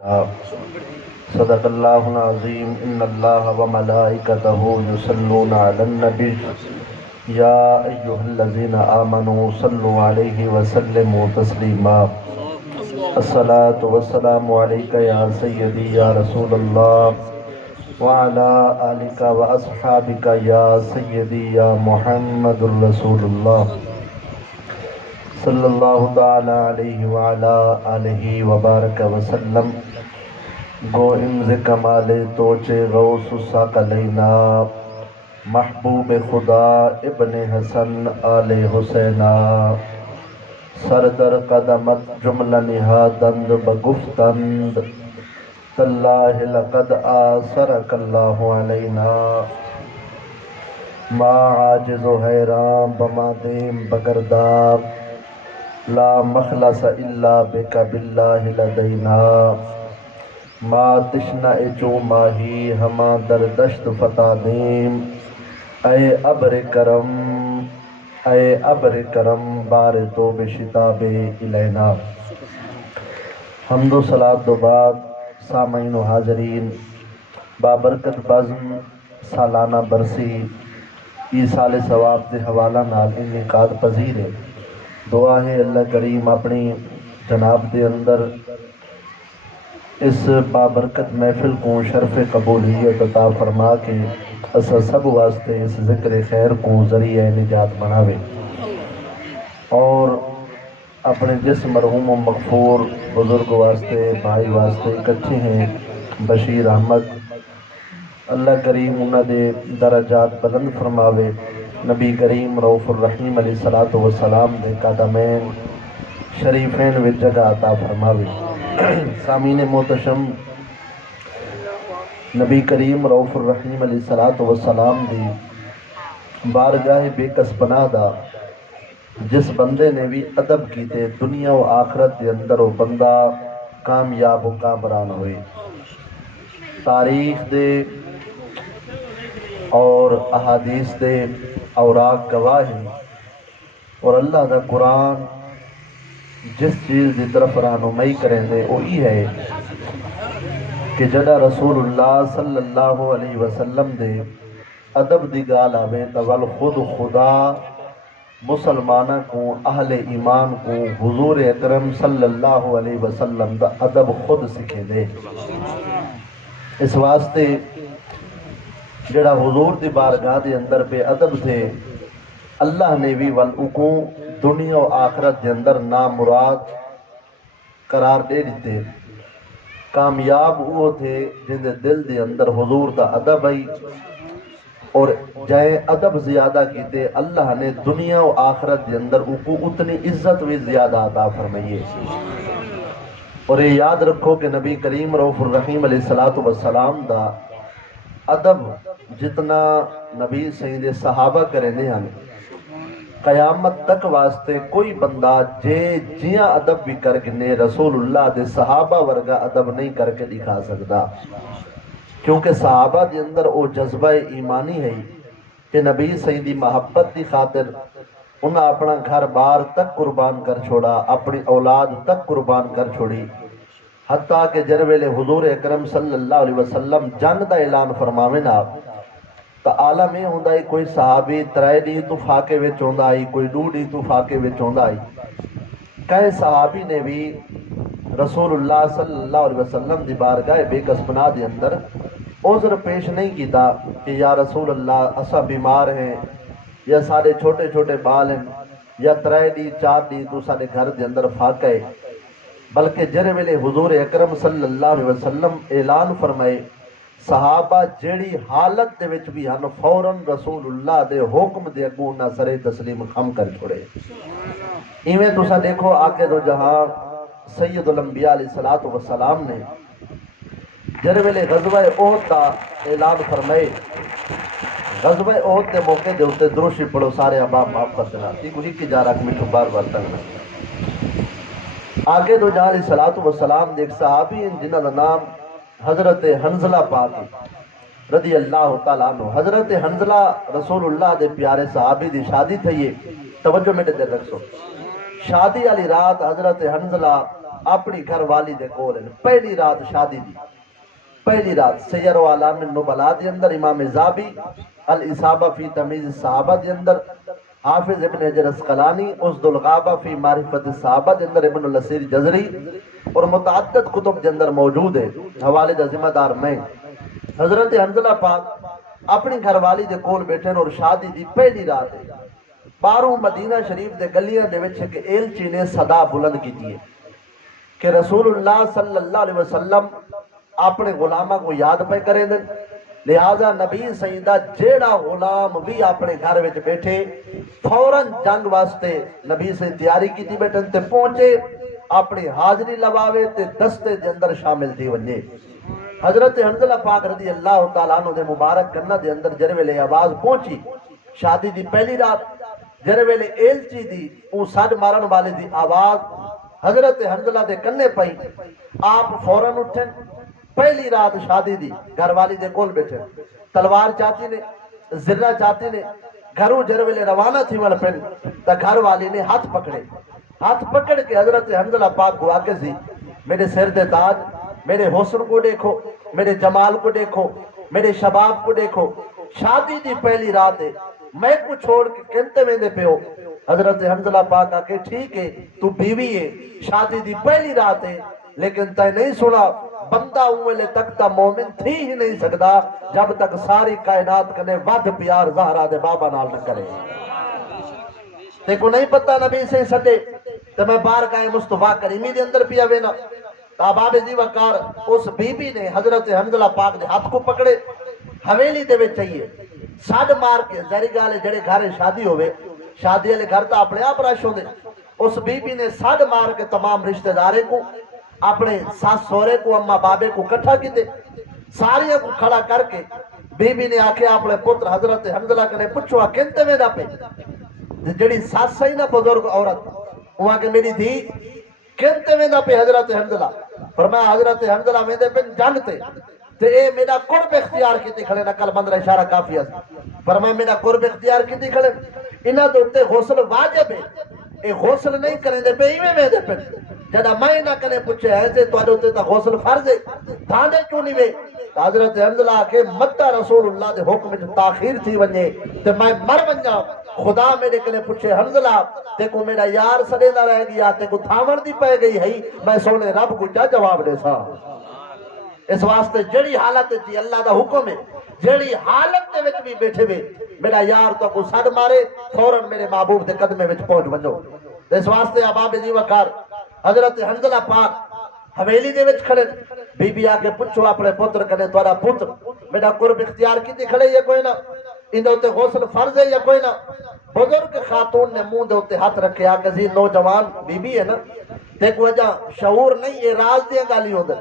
صدق اللہ العظیم ان اللہ وملائکتہ یصلون علی النبی یا ایہا الذین آمنوا صلوا علیہ وسلموا تسلیما الصلاۃ والسلام علیک یا سیدی یا رسول اللہ وعلی آلک واصحابک یا سیدی یا محمد الرسول اللہ صلی اللہ تعالی علیہ وعلی آلہ وبارک وسلم گو امز کمال توچے غوث ثقلینا محبوب خدا ابن حسن آل حسینہ سردر قدمت جملہ نہادند بگفتند تاللہ لقد آثرک اللہ علینا ما عاجز و حیران بما دیم بگرداب لا مخلص الا بک باللہ لدینا ما تشنع چو ماہی ہما در دشت فتح دیم اے ابر کرم بار تو بشتاب الینا۔ حمد و صلاۃ دو بعد سامعین و حاضرین، بابرکت بزم سالانہ برسی ایصال ثواب دے حوالہ نال انعقاد پذیر ہے۔ دعا ہے اللہ کریم اپنی جناب دے اندر اس بابرکت محفل کو شرف قبولیت عطا فرما کے اسا سب واسطے اس ذکر خیر کو ذریعہ نجات بناوے، اور اپنے جس مرحوم و مغفور بزرگ واسطے بھائی واسطے کچھے ہیں بشیر احمد، اللہ کریم انہاں دے درجات بلند فرماوے، نبی کریم رؤوف الرحیم علیہ الصلوۃ والسلام دے قدمین شریفین وچ جگہ عطا فرماوے۔ سامعین محتشم، نبی کریم رؤوف الرحیم علیہ الصلوۃ والسلام دی بارگاہ بے کس پناہ دا جس بندے نے بھی ادب کیتے دنیا و آخرت دے اندر وہ بندہ کامیاب و کامران ہوئے۔ تاریخ دے اور احادیث دے اوراق گواہ ہیں، اور اللہ دا قرآن جس چیز دی طرف رہنمائی کریں دے وہی ہے کہ جڑا رسول اللہ صلی اللہ علیہ وسلم دے ادب دی گال آوے تو خود خدا مسلمانہ کو اہل ایمان کو حضور اکرم صلی اللہ علیہ وسلم دا ادب خود سکھے دے۔ اس واسطے جڑا حضور دی بارگاہ دے اندر بے ادب تھے، اللہ نے بھی والعقوں دنیا و آخرت دے اندر نامراد قرار دے دیتے۔ کامیاب وہ تھے جن دے دل دے اندر حضور دا ادب آئی، اور جائیں ادب زیادہ کیتے اللہ نے دنیا و آخرت دے اندر کو اتنی عزت بھی زیادہ عطا فرمائیے۔ اور یہ یاد رکھو کہ نبی کریم رؤوف الرحیم علیہ الصلوۃ والسلام دا ادب جتنا نبی سید صحابہ کریں دے ہیں، قیامت تک واسطے کوئی بندہ جیاں ادب بھی کر کے رسول اللہ دے صحابہ ورگا ادب نہیں کر کے دکھا سکتا، کیونکہ صحابہ دے اندر وہ جذبہ ایمانی ہے کہ نبی سیدی محبت دی خاطر انہاں اپنا گھر بار تک قربان کر چھوڑا، اپنی اولاد تک قربان کر چھوڑی، حتیٰ کہ جر ویلے حضور اکرم صلی اللہ علیہ وسلم جنگ دا اعلان فرماویں نا تو عالم یہ ہوندا ہے کوئی صحابی ترائے دی تو فاقے وچ ہوندا ہے، کوئی ڈوڑی تو فاقے وچ ہوندا ہے۔ کئی صحابی نے بھی رسول اللہ صلی اللہ علیہ وسلم دی بارگاہ بے کس پناہ دے اندر عذر پیش نہیں کیتا کہ یا رسول اللہ اسا بیمار ہیں، یا سارے چھوٹے چھوٹے بال ہیں، یا ترائے دی چار دی تو سارے گھر دے اندر فاقے، بلکہ جر ویلے حضور اکرم صلی اللہ علیہ وسلم اعلان فرمائے صحابہ جیڑی حالت دے وچ بھی ہن فوراً رسول اللہ دے حکم دے اگوں نہ سرے تسلیم خم کر چھوڑے۔ ایویں تسا دیکھو آقا دو جہاں سید الانبیاء علیہ الصلوۃ والسلام نے جر ویلے غزوہ احد دا اعلان فرمائے، غزوہ احد دے موقع دے اوتے دروشی پڑھو سارے احباب معاف کر دینا تی کوئی کی جا رکھ مٹھو بار بار تنگ آگے دو جہاں علیہ الصلوۃ والسلام دے ایک صحابی ہیں جنہاں دا نام حضرت حنظلہ پاک رضی اللہ تعالیٰ عنہ۔ حضرت حنظلہ رسول اللہ دے پیارے صحابی دی شادی تھی، توجہ میرے دل رکھو۔ شادی علی رات حضرت حنظلہ اپنی گھر والی دے کول پہلی رات شادی دی پہلی رات سیر والا من نبلا دے اندر امام زابی الاصابہ فی تمیز صحابہ دے اندر حافظ ابن حجر اسقلانی اسد الغابہ فی معرفت صحابہ دے اندر ابن الاسیر جزری اور متعدد کتب دے اندر موجود ہے حوالے دا ذمہ دار میں حضرت حنظلہ پاک اپنی گھر والی دے کول بیٹھے اور شادی دی پہلی رات ہے باروں مدینہ شریف دے گلیاں دے وچ کہ ایلچی نے صدا بلند کی دیئے کہ رسول اللہ صلی اللہ علیہ وسلم اپنے غلامہ کو یاد پہ کریں دیں لہذا نبی سیدہ جیڑا غلام بھی اپنے گھر وچ بیٹھے فوراً جنگ واسطے نبی سے تیاری کی تھی بیٹھن تے پہنچے اپنی حاضری لواوے تے دستے دے اندر شامل تھی ونجے حضرت حنظلہ پاک رضی اللہ تعالیٰ عنہ دے مبارک کرنا دے اندر جروے لے آواز پہنچی شادی دی پہلی رات جروے لے ایلچی دی اون ساڑھ مارن والے دی آواز حضرت حنظلہ دے کنے پئی آپ فوراً اٹھیں پہلی رات شادی دی گھر والی دے کول بیٹھے تلوار چاچی نے زرہ چاچی نے گھروں جروے لے روانہ تھی والا پہن تا گھر والی نے ہاتھ پکڑ کے حضرت حنظلہ پاک کو آگے سی میرے سر دے تاج میرے حسن کو دیکھو میرے جمال کو دیکھو میرے شباب کو دیکھو شادی دی پہلی رات ہے میں کو چھوڑ کے کہتے میں دے پہ ہو حضرت حنظلہ پاک آکے ٹھیک ہے تو بیوی ہے شادی دی پہلی رات ہے لیکن تے نہیں سنا بندہ اوے تک تا مومن تھی ہی نہیں سکتا جب تک ساری کائنات کنے ود پیار زہرا دے بابا نال نہ کرے تے کو نہیں پتا نبی سے سٹے تے میں بارگاہ مصطفیٰ کریمی دے اندر پیا وینا تاباب زی وقار اس بی بی نے حضرت حنظلہ پاک دے ہاتھ کو پکڑے حویلی دے وچ چاہیے ساڑھ مار کے زہری گالے جڑے گھر شادی ہوئے شادی والے گھر تا اپنے آپ رش ہو دے اس بی بی نے ساڑھ مار کے تمام رشتہ دارے کو اپنے ساس سورے کو اماں بابے کو کٹھا کی دے ساریاں کو کھڑا کر کے بی بی نے آکے اپنے پتر حضرت حنظلہ کنے پچھوا کہنتے میں دا پہ جڑی ساس سہی نہ بزرگ عورت وہاں کے میری دھی کہنتے میں دا پہ حضرت حنظلہ فرمایا حضرت حنظلہ میں دے پہ جانتے تے اے میرا قرب اختیار کی کھڑے نقل بند اشارہ کافی ہے فرمایا میرا قرب اختیار کی کھڑے انہاں دوتے غسل واجب ہے اے غسل نہیں کریں دے پہ ایویں میں دے پہ جدا میں نہ کرے پوچھے ایسے تو دوتے تا غسل فرض ہے تھانے کیوں نہیں وے حضرت حنظلہ کے مدہ رسول اللہ دے حکم میں تاخیر تھی ونجے تے میں مر ونجا خدا میرے کنے پوچھے حنظلہ تے کو میرا یار سڑے نہ رہ گیا تے کو تھامن دی پہ گئی ہے میں سونے رب کو کیا جواب دے سا اس واسطے جڑی حالت تھی اللہ دا حکم ہے جڑی حالت دے وچ بھی بیٹھے وے میرا یار تو کو سڑ مارے فوراً میرے محبوب دے قدمے وچ پہنچ ونجو اس واسطے اباب جی وقار حضرت حنظلہ پاک حویلی دے وچ کھڑے بی بی آکے پوچھو اپنے پتر کنے تھوڑا پتر میرا قرب اختیار کیتی کھڑے یہ کوئی نہ ان دے غسل فرض ہے یا کوئی نہ بزرگ خاتون نے منہ دے اوتے ہاتھ رکھے آکے زی نوجوان بی بی ہے نا تے کو وجہ شعور نہیں یہ راز دیاں گالی ہوندے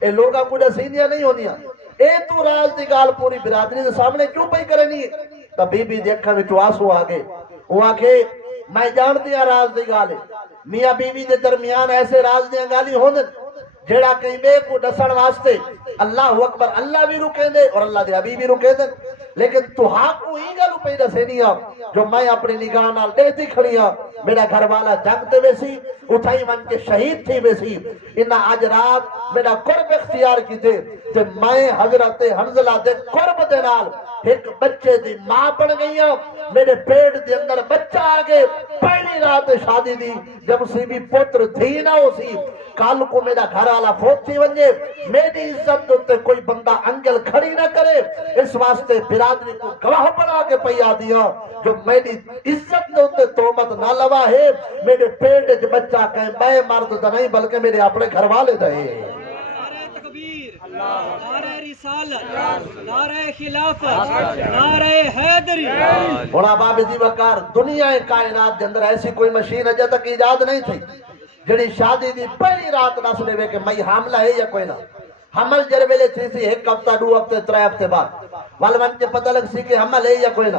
اے لوگاں کو سیدھیاں نہیں ہوندیاں اے تو راز دی گال پوری برادری دے سامنے کیوں پئی کرنی ہے تا بی بی دے اکھاں وچ آنسو آ گئے وہ آکھے میں جانتی ہاں راز دی گال ہے میاں بیوی دے درمیان ایسے راز دیاں گالی ہوندے جڑا کہیں بے کو دسن واسطے اللہ اکبر اللہ بھی رکے دے اور اللہ دے حبیب بھی رکے دے لیکن تو ہاں کو ہی گلو پہ دسینی ہاں جو میں اپنی نگاہ نال دیتی کھڑی ہاں میرا گھر والا جنگتے ویسی اٹھائی من کے شہید تھی ویسی انہا آج رات میرا قرب اختیار کی تھے کہ میں حضرت حنظلہ دے قرب دے نال ایک بچے دی ماں پڑ گئی ہوں میرے پیٹ دے اندر بچہ آگے پہلی رات شادی دی جب سی بھی پتر تھی نہ ہو سی کال کو میرا گھر آلا فوت تھی ونجے میری عزت دوتے کوئی بندہ انگل کھڑی نہ کرے اس واسطے برادری کو گواہ بنا کے پیا دیا جو میری عزت دوتے تومت نہ لوا ہے میرے پیٹ جو بچہ کہیں میں مرد دا نہیں بلکہ میرے اپنے گھر والے دے نعرہ رسالت نعرہ خلافت نعرہ حیدری بڑا باب جی وقار دنیا کائنات کے اندر ایسی کوئی مشین اجے تک ایجاد نہیں تھی جڑی شادی دی پہلی رات نہ سنے وے کہ میں حاملہ ہے یا کوئی نہ حمل جر ویلے تھی سی ایک ہفتہ 2 ہفتے 3 ہفتے بعد والمن کے پتہ لگ سی کہ حمل ہے یا کوئی نہ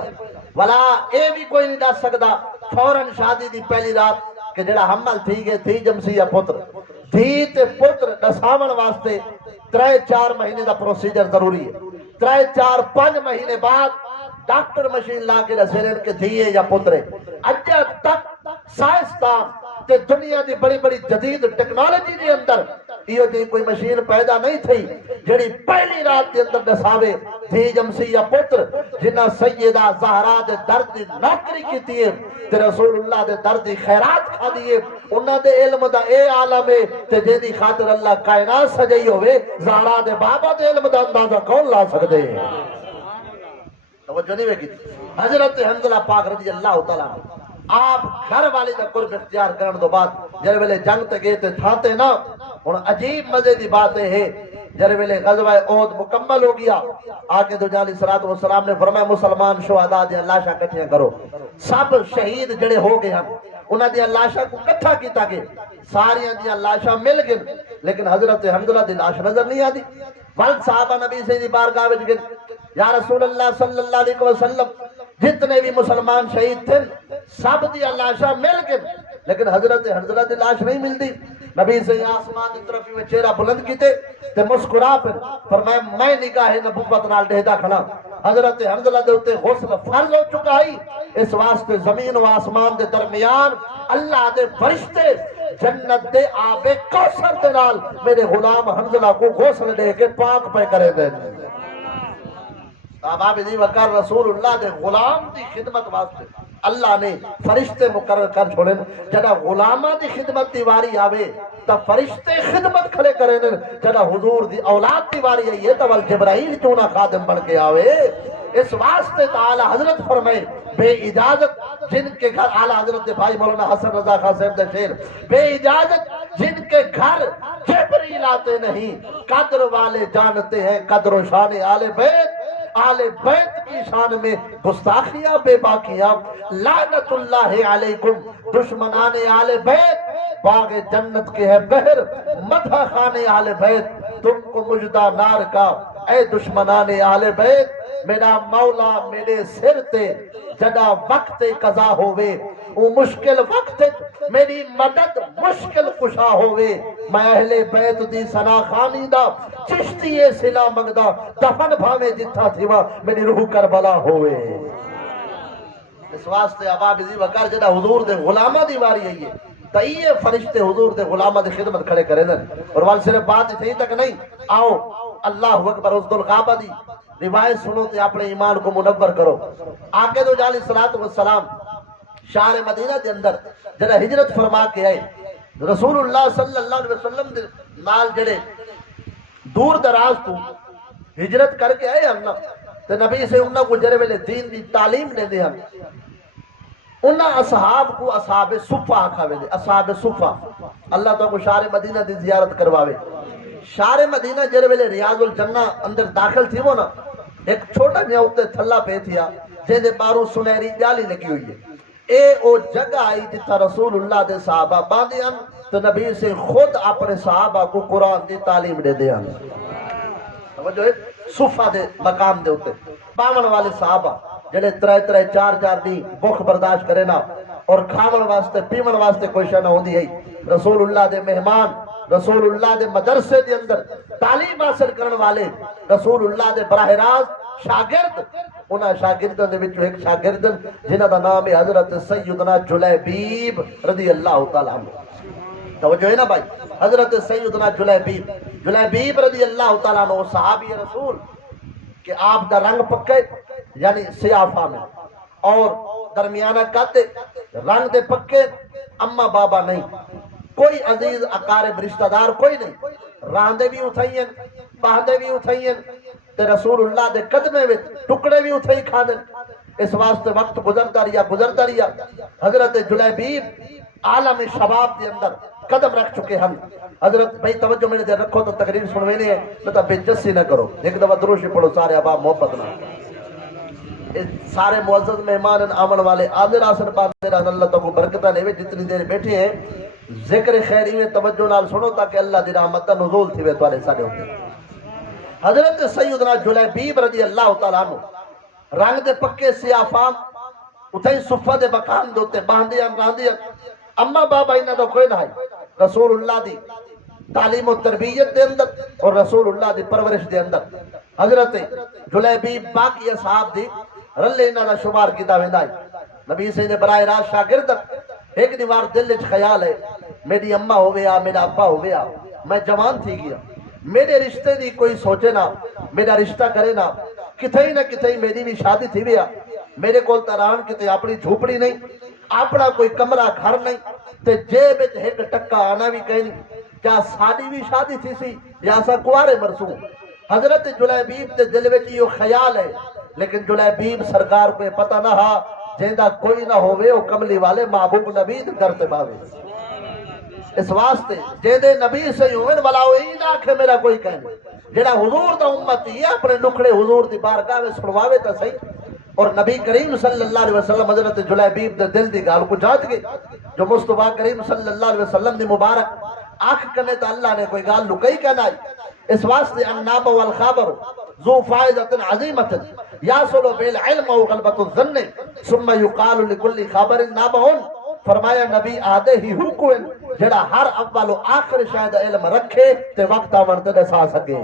ولا اے بھی کوئی نہیں دس سکدا فوراً شادی دی پہلی رات کہ جڑا حمل تھی گئے تھی جمسی یا پتر دھی تے پتر دساون واسطے 3-4 مہینے دا پروسیجر ضروری ہے 3-4-5 مہینے بعد ڈاکٹر مشین لا کے دسے کہ دھیے یا پترے اجے تک سائنسدان تے دنیا دی بڑی بڑی جدید ٹیکنالوجی دے اندر یہ جی کوئی مشین پیدا نہیں تھی جڑی پہلی رات دے اندر دساوے تھی جمسیہ پتر جنہ سیدہ زہرا دے درد نوکری کیتی ہے تے رسول اللہ دے درد خیرات کھا دیئے انہاں دے علم دا اے عالم ہے تے جیدی خاطر اللہ کائنات سجائی ہوئے زہرا دے بابا دے علم دا اندازہ کون لا سکتے ہیں توجہ نہیں ہوئی تھی حضرت حنظلہ پاک رضی اللہ تعالیٰ آپ گھر والے دا قرب اختیار کرن دو بعد جر ویلے جنگ تے گئے تے تھاتے نا اور عجیب مزے دی باتیں ہیں جر ویلے غزوہ احد مکمل ہو گیا آکے دو جالی صلی اللہ علیہ وسلم نے فرمایا مسلمان شہداء دی لاشاں کٹھیاں کرو سب شہید جڑے ہو گئے ہم انہاں دی لاشاں کو کٹھا کیتا گئے ساریاں دی لاشاں مل گئے لیکن حضرت حنظلہ دی لاش نظر نہیں آدی بلکہ صحابہ نبی سے دی بارگاہ وچ گئے یا رسول اللہ صلی اللہ علیہ وسلم جتنے بھی مسلمان شہید تھے سب دی لاشاں مل گئے لیکن حضرت حنظلہ دی لاش نہیں ملتی نبی سے آسمان کی طرف میں چہرہ بلند کیتے تے مسکرا پھر فرمایا میں نگاہ نبوت نال ڈہدا کھڑا حضرت حنظلہ دے اوتے غسل فرض ہو چکا ہے اس واسطے زمین و آسمان دے درمیان اللہ دے فرشتے جنت دے آب کوثر دے نال میرے غلام حنظلہ کو غسل دے کے پاک پہ کرے دے صحابہ بھی وقار رسول اللہ دے غلام دی خدمت واسطے اللہ نے فرشتے مقرر کر چھوڑیں جڑا غلامہ دی خدمت دیواری آوے تا فرشتے خدمت کھڑے کریں جڑا حضور دی اولاد دیواری ہے یہ تو جبرائیل چونا خادم بن کے آوے اس واسطے تعالی حضرت فرمائے بے اجازت جن کے گھر اعلیٰ حضرت بھائی مولانا حسن رضا خان صاحب دے شیر بے اجازت جن کے گھر جبریل آتے نہیں قدر والے جانتے ہیں قدر و شان آل بیت آل بیت کی شان میں گستاخیاں بے باقیاں لعنت اللہ علیکم دشمنان آل بیت باغ جنت کے ہے بہر مدح خان آل بیت تم کو مجدہ نار کا اے دشمنان آل بیت میرا مولا میرے سر تے جدا وقت قضا ہوئے وہ مشکل وقت میری مدد مشکل کشا ہوئے میں اہل بیت دی سنا خانی دا چشتی سلا منگدا دفن بھاوے جتھا تھیوا میری روح کربلا ہوئے اس واسطے عباب عزیز وقار جدا حضور دے غلامہ دیواری ہے یہ تئیے فرشتے حضور دے غلامہ دے خدمت کھڑے کرے دن اور وال صرف بات تھی تک نہیں آؤ اللہ اکبر اس دلغابہ دی روایت سنو تے اپنے ایمان کو منور کرو آقا دو جالی صلاۃ والسلام شہر مدینہ دے اندر جڑا ہجرت فرما کے آئے رسول اللہ صلی اللہ علیہ وسلم دے نال جڑے دور دراز تو ہجرت کر کے آئے ہم تے نبی سے انہاں کو جڑے ویلے دین دی تعلیم دے دے ہم انہاں اصحاب کو اصحاب صفہ آکھا ویلے اصحاب صفہ اللہ تو کو شہر مدینہ دی زیارت کرواوے شہر مدینہ جڑے ویلے ریاض الجنہ اندر داخل تھی وہ نا ایک چھوٹا جہاں اتنے تھلا پہ تھیا جہاں بارو سنہری جالی لگی ہوئی ہے اے او جگہ آئی جتا رسول اللہ دے صحابہ باندھے ہم تو نبی سے خود اپنے صحابہ کو قرآن دی تعلیم دے دے ہم جو صفہ دے مقام دے ہوتے باون والے صحابہ جڑے ترے ترے چار چار دی بخ برداشت کرے نا اور کھاون واسطے پیون واسطے کوئی شے نہ ہوندی ہے رسول اللہ دے مہمان رسول اللہ دے مدرسے دے اندر تعلیم حاصل کرنے والے رسول اللہ دے براہ راست شاگرد انہاں شاگردوں دے وچوں ایک شاگرد جنہاں دا نام ہے حضرت سیدنا جلیبیب رضی اللہ تعالی عنہ توجہ ہے نا بھائی حضرت سیدنا جلیبیب رضی اللہ تعالی عنہ صحابی رسول کہ آپ دا رنگ پکے یعنی سیاہ فام اور درمیانہ قد رنگ دے پکے اما بابا نہیں کوئی عزیز اقارب رشتہ دار کوئی نہیں راندے بھی اٹھائیں باندے بھی اٹھائیں تے رسول اللہ دے قدمے میں ٹکڑے بھی اٹھائی کھانے اس واسطے وقت گزرتا رہیا حضرت جلیبیب عالم شباب دے اندر قدم رکھ چکے ہم حضرت بھائی توجہ میرے دے رکھو تو تقریر سنوے نہیں ہے تو بے جسی نہ کرو ایک دفعہ دروشی پڑھو سارے احباب محبت نہ سارے معزز مہمان آمن والے آدھر آسن پاندر اللہ تو کو برکتہ لے جتنی دیر بیٹھے ہیں ذکر خیری میں توجہ نال سنو تاکہ اللہ دی رحمت نزول تھی وے توارے سارے ہوتے حضرت سیدنا جلیبیب رضی اللہ تعالیٰ عنہ رنگ دے پکے سیاہ فام اتھائی صفہ دے مقام دوتے باندیاں راندیاں اما بابا انہاں تو کوئی نہ ہے رسول اللہ دی تعلیم و تربیت دے اندر اور رسول اللہ دی پرورش دے اندر حضرت جلیبیب باقی اصحاب دی رلے انہاں دا شمار کیتا ویندا ہے نبی سے نے براہ راست شاگرد ایک دیوار دل وچ خیال ہے میری اماں ہو گیا میرا ابا ہو گیا میں جوان تھی گیا میرے رشتے دی کوئی سوچے نہ میرا رشتہ کرے نہ کتھے میری بھی شادی تھی گیا میرے کول تران کتے اپنی جھوپڑی نہیں اپنا کوئی کمرہ گھر نہیں تے جیب وچ ایک ٹکا آنا بھی کہیں کیا ساڈی بھی شادی تھی سی یا سا کوارے مرسوں حضرت جلیبیب دے دل وچ یہ خیال ہے لیکن جلیبیب سرکار کو پتہ نہ ہا جیندہ کوئی نہ ہوئے او کملی والے محبوب نبی دے کرتے باوے اس واسطے جیندے نبی سے ہوئے والا ہوئی نہ آکھے میرا کوئی کہنے جیڑا حضور دا امتی ہے اپنے نکھڑے حضور دی بارگاہ میں سنواوے تا صحیح اور نبی کریم صلی اللہ علیہ وسلم حضرت جلیبیب دے دل دی گال کو جانچ گئے جو مصطفیٰ کریم صلی اللہ علیہ وسلم دی مبارک آنکھ کرنے تا اللہ نے کوئی گال لکئی کہنا ہے اس واسطے الناب والخابر ذو فائدت عظیمت یاسلو بالعلم و غلبت الظن ثم یقال لکل خابر نابہن فرمایا نبی آدھے ہی حکوین جڑا ہر اول و آخر شاید علم رکھے تے وقت آورتے دسا سکے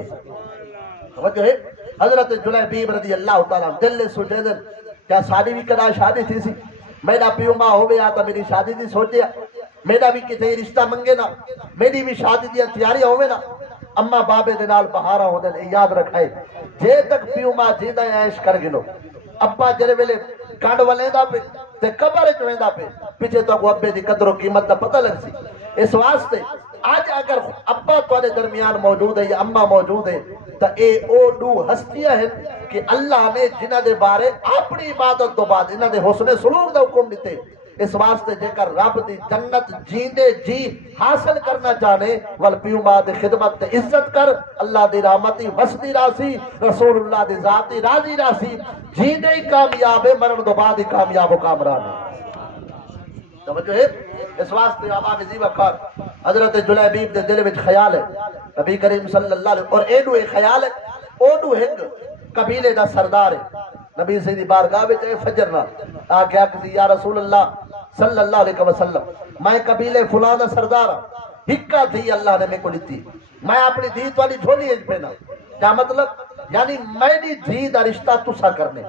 وجہ ہے حضرت جلیبیب رضی اللہ تعالیٰ دل سجدن کیا ساڑی بھی کدا شادی تھی سی میرا پیو ماں ہو گیا تا میری شادی دی سوچیا میرا بھی کتے رشتہ منگے نا میری بھی شادی دیا تیاری ہوئے نا اما بابے دنال بہارا ہو دن یاد رکھائے جے تک پیو ماں جیدہ عیش کر گنو ابا جرے ویلے کانڈ ولیندہ پہ تے قبر چویندہ پہ پیچھے تو کو ابے دی قدر و قیمت دا پتہ لگ سی اس واسطے آج اگر ابا تواڈے درمیان موجود ہے یا اما موجود ہے تو اے او دو ہستیاں ہیں کہ اللہ نے جنہ دے بارے اپنی عبادت تو بعد انہاں دے حسن سلوک دا حکم دیتے اس واسطے جے کر رب دی جنت جیندے جی حاصل کرنا چاہنے ول پیو ماں دے خدمت تے عزت کر اللہ دی رحمتی وسدی راسی رسول اللہ دی ذاتی راضی راسی جیندے ہی کامیاب ہے مرن تو بعد ہی کامیاب و کامران ہے توجہ ہے اس واسطے آبا زیبہ کار حضرت جلیبیب دے دل وچ خیال ہے نبی کریم صلی اللہ علیہ اور اینو ایک خیال ہے اونو ہنگ قبیلے دا سردار ہے نبی سیدی بارگاہ وچ اے فجر نہ آکھیا کہ یا رسول اللہ صلی اللہ علیہ وسلم میں قبیلے فلاں دا سردار ہکا تھی اللہ نے میں کو لیتی میں اپنی دھی والی جھولی اج پہنا کیا مطلب یعنی میری دھی دا رشتہ تسا کرنے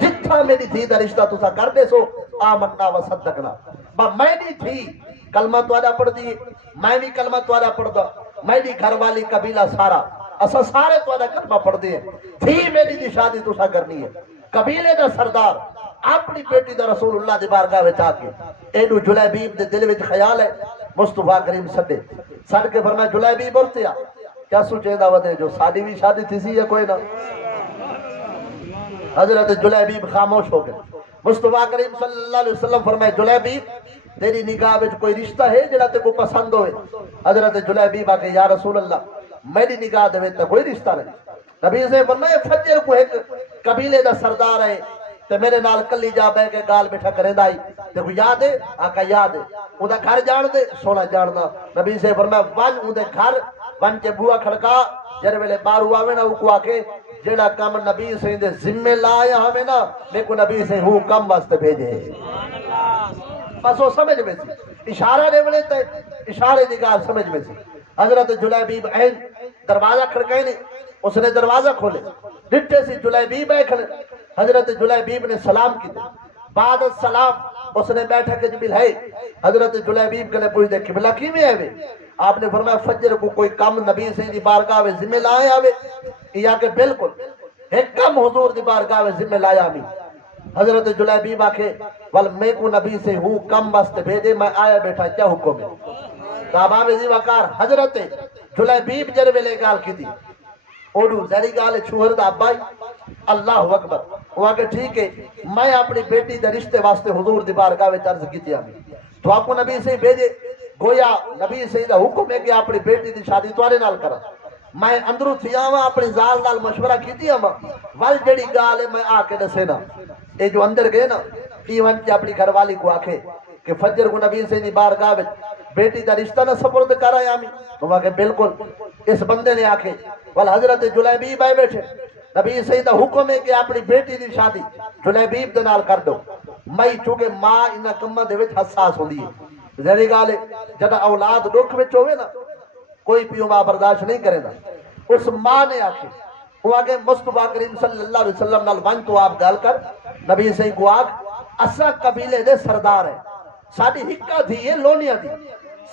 جتھا میری دھی دا رشتہ تسا کرنے سو آمنا و صدقنا با میری دھی کلمہ توڑا پڑھ دی میں بھی کلمہ توڑا پڑھ دا میری گھر والی قبیلہ سارا اسا سارے توڑا کلمہ پڑھ دی دھی میری دی شادی تسا کرنی ہے قبیلے دا سردار اپنی بیٹی دا رسول اللہ دی بارگاہ وچ آ کے اینو جلیبیب دے دل وچ خیال ہے مصطفیٰ کریم سڈے سڑ کے فرمایا جلیبیب بولتے کیا سوچے دا ودے جو ساڈی بھی شادی تھی سی یا کوئی نہ حضرت جلیبیب خاموش ہو گئے مصطفیٰ کریم صلی اللہ علیہ وسلم فرمائے جلیبیب تیری نگاہ وچ کوئی رشتہ ہے جڑا تے کو پسند ہوئے حضرت جلیبیب آ کے یا رسول اللہ میری نگاہ دے وچ کوئی رشتہ نہیں نبی سے فرمایا فجر کو ایک قبیلے دا سردار ہے تے میرے نال کلی جا بے کے گال بیٹھا کرے دائی تے کو یاد ہے آقا یاد ہے او دا گھر جان دے سونا جاننا نبی سے فرمایا ون او دے گھر ون کے بوا کھڑکا جر ویلے بارو آوے نا او کو آکے جیڑا کام نبی سے دے ذمہ لایا ہمیں نا میں کو نبی سے ہوں کم واسطے بھیجے بس وہ سمجھ میں سی اشارہ دے وڑے تے اشارے دی گال سمجھ میں سی حضرت جلیبیب عین دروازہ کھڑکائے نے اس نے دروازہ کھولے ڈٹے سی جلیبیب ہے کھڑے حضرت جلیبیب نے سلام کی بعد السلام اس نے بیٹھا کہ جبیل ہے حضرت جلیبیب کے نے پوچھ دے قبلہ کی میں ہے آپ نے فرمایا فجر کو کوئی کم نبی سے دی بارگاہ میں ذمہ لائے آوے یا کہ بالکل ایک کم حضور دی بارگاہ میں ذمہ لایا میں حضرت جلیبیب آکھے ول میں کو نبی سے ہوں کم واسطے بھیجے میں آیا بیٹھا کیا حکم ہے تاباب زی وقار حضرت جلیبیب جر ویلے گال کی تھی اوڈو زیری گال چھوہر دا ابائی اللہ اکبر وہ آگے ٹھیک ہے میں اپنی بیٹی دے رشتے واسطے حضور دی بارگاہ وچ عرض کیتی ہمیں تو آپ کو نبی سے بھیجے گویا نبی سے دا حکم ہے کہ اپنی بیٹی دی شادی توارے نال کرا میں اندروں تھی آواں اپنی زال نال مشورہ کیتی ہماں ول جڑی گال ہے میں آ کے دسے نا اے جو اندر گئے نا ایون کے اپنی گھر والی کو آکھے کہ فجر کو نبی سے دی بارگاہ وچ بیٹی دا رشتہ نہ سپرد کرایا ہمیں تو وہ کہ بالکل اس بندے نے آکھے ول حضرت جلیبیب آئے بیٹھے نبی سیدہ حکم ہے کہ اپنی بیٹی دی شادی جلیبیب دے نال کر دو میں چونکہ ماں انہاں کماں دے وچ حساس ہوندی ہے ذری گال جدا اولاد دکھ وچ ہوے نا کوئی پیو ماں برداشت نہیں کرے گا اس ماں نے آکھے وہ آگے مصطفیٰ کریم صلی اللہ علیہ وسلم نال ون تو آپ گال کر نبی سے کو آگ اسا قبیلے دے سردار ہے ساڈی ہکا تھی یہ لونیاں دی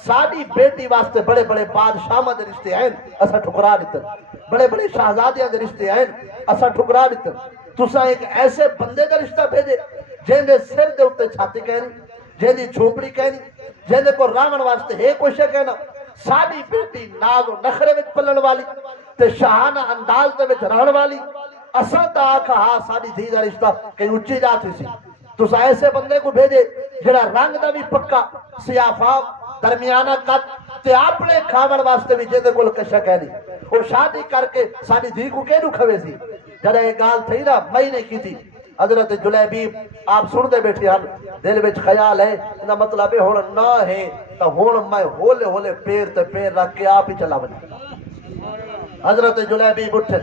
ساڈی بیٹی واسطے بڑے بڑے بادشاہاں دے رشتے ہیں اسا ٹھکرا دتن بڑے بڑے شہزادیاں دے رشتے ہیں اسا ٹھکرا دتن تساں ایک ایسے بندے دا رشتہ بھیجے جن دے سر دے اوتے چھاتی کہنی جن دی جھوپڑی کہنی جن دے کو راون واسطے ہے کوئی شے کہنا ساڈی بیٹی ناز و نخرے وچ پلن والی تے شاہانہ انداز دے وچ رہن والی اساں تا آکھا ہاں ساڈی دھی دا رشتہ کہیں اچھی جاتی سی تساں ایسے بندے کو بھیجے جڑا رنگ دا بھی پکا سیاہ فاق درمیانہ قد تے اپنے کھاون واسطے بھی جے کول کشا کہنی او شادی کر کے ساڈی دھی کو کیڑو کھوے سی جڑا یہ گال تھی نا میں نے کی تھی حضرت جلیبیب آپ سن دے بیٹھے ہن دل وچ خیال ہے انہا مطلب ہن نہ ہے تو ہن میں ہولے ہولے پیر تے پیر رکھ کے آپ ہی چلا بنا حضرت جلیبیب اٹھے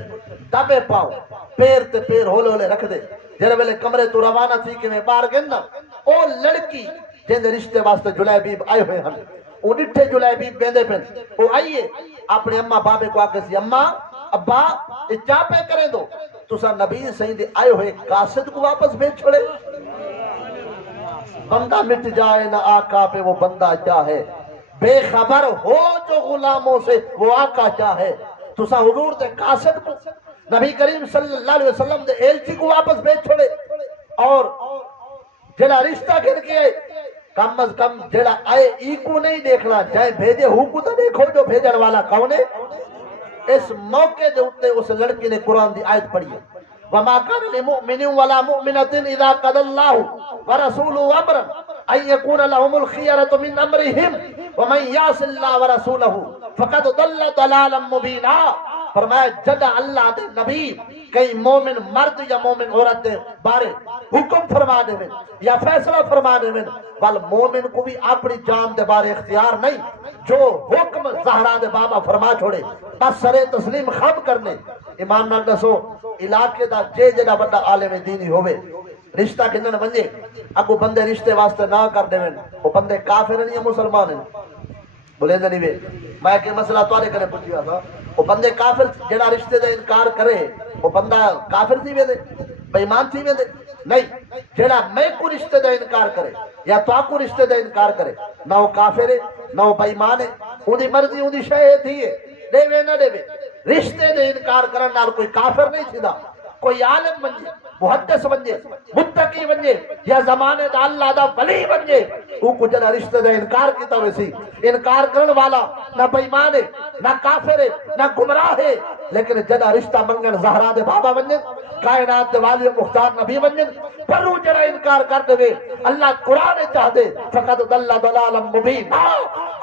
دبے پاؤ پیر تے پیر ہولے ہولے رکھ دے جڑے ویلے کمرے تو روانہ تھی کہ میں باہر گن نا او لڑکی جن دے رشتے واسطے جلیبیب آئے ہوئے ہن او ڈٹھے جلیبیب بیندے پن او آئیے اپنے اماں بابے کو آکے سی اماں ابا یہ کیا پہ کریں دو تسا نبی صحیح دے آئے ہوئے قاصد کو واپس بھیج چھوڑے بندہ مٹ جائے نہ آقا پہ وہ بندہ کیا ہے بے خبر ہو جو غلاموں سے وہ آقا کیا ہے تسا حضور دے قاصد کو نبی کریم صلی اللہ علیہ وسلم دے ایلچی کو واپس بھیج چھوڑے اور جڑا رشتہ گر کے کم از کم جڑا آئے ای کو نہیں دیکھنا جائے بھیجے ہو کو تو دیکھو جو بھیجن والا کون ہے اس موقع دے اٹھتے اس لڑکی نے قرآن دی آیت پڑھی ہے وَمَا كَانَ لِمُؤْمِنٍ وَلَا مُؤْمِنَةٍ إِذَا قَضَى اللَّهُ وَرَسُولُهُ أَمْرًا أَن يَكُونَ لَهُمُ الْخِيَرَةُ مِنْ أَمْرِهِمْ وَمَنْ يَعْصِ اللَّهَ وَرَسُولَهُ فَقَدْ ضَلَّ ضَلَالًا مُبِينًا فرمایا جدا اللہ دے نبی کئی مومن مرد یا مومن عورت دے بارے حکم فرما دے میں یا فیصلہ فرما دے میں بل مومن کو بھی اپنی جان دے بارے اختیار نہیں جو حکم زہرا دے بابا فرما چھوڑے بس سرے تسلیم خم کرنے ایمان نال دسو علاقے دا جے جڑا بندہ عالم دینی ہوئے رشتہ کنن بنجے اگو بندے رشتے واسطے نہ کر دے وہ بندے کافر نہیں مسلمان ہیں بولے نہیں وے میں کہ مسئلہ توارے کرے پوچھیا تھا وہ بندے کافر جڑا رشتے دے انکار کرے وہ بندہ کافر تھی وے دے بے ایمان تھی وے دے نہیں جڑا میں کو رشتے دے انکار کرے یا تو کو رشتے دے انکار کرے نہ وہ کافر ہے نہ وہ بے ایمان ہے اودی مرضی اودی شے تھی ہے دے وے نہ دے وے رشتے دے انکار کرن نال کوئی کافر نہیں تھیدا کوئی عالم بنجے محدث بنجے متقی بنجے یا زمانے دا اللہ دا ولی بنجے وہ کچھ نہ رشتے دے انکار کیتا ویسی انکار کرن والا نہ بے ایمان ہے نہ کافر ہے نہ گمراہ ہے لیکن جدا رشتہ منگن زہرا دے بابا بنجن کائنات دے والی مختار نبی بنجن پر وہ جڑا انکار کر دے اللہ قرآن چاہ دے فقط ضل ضلالا مبینا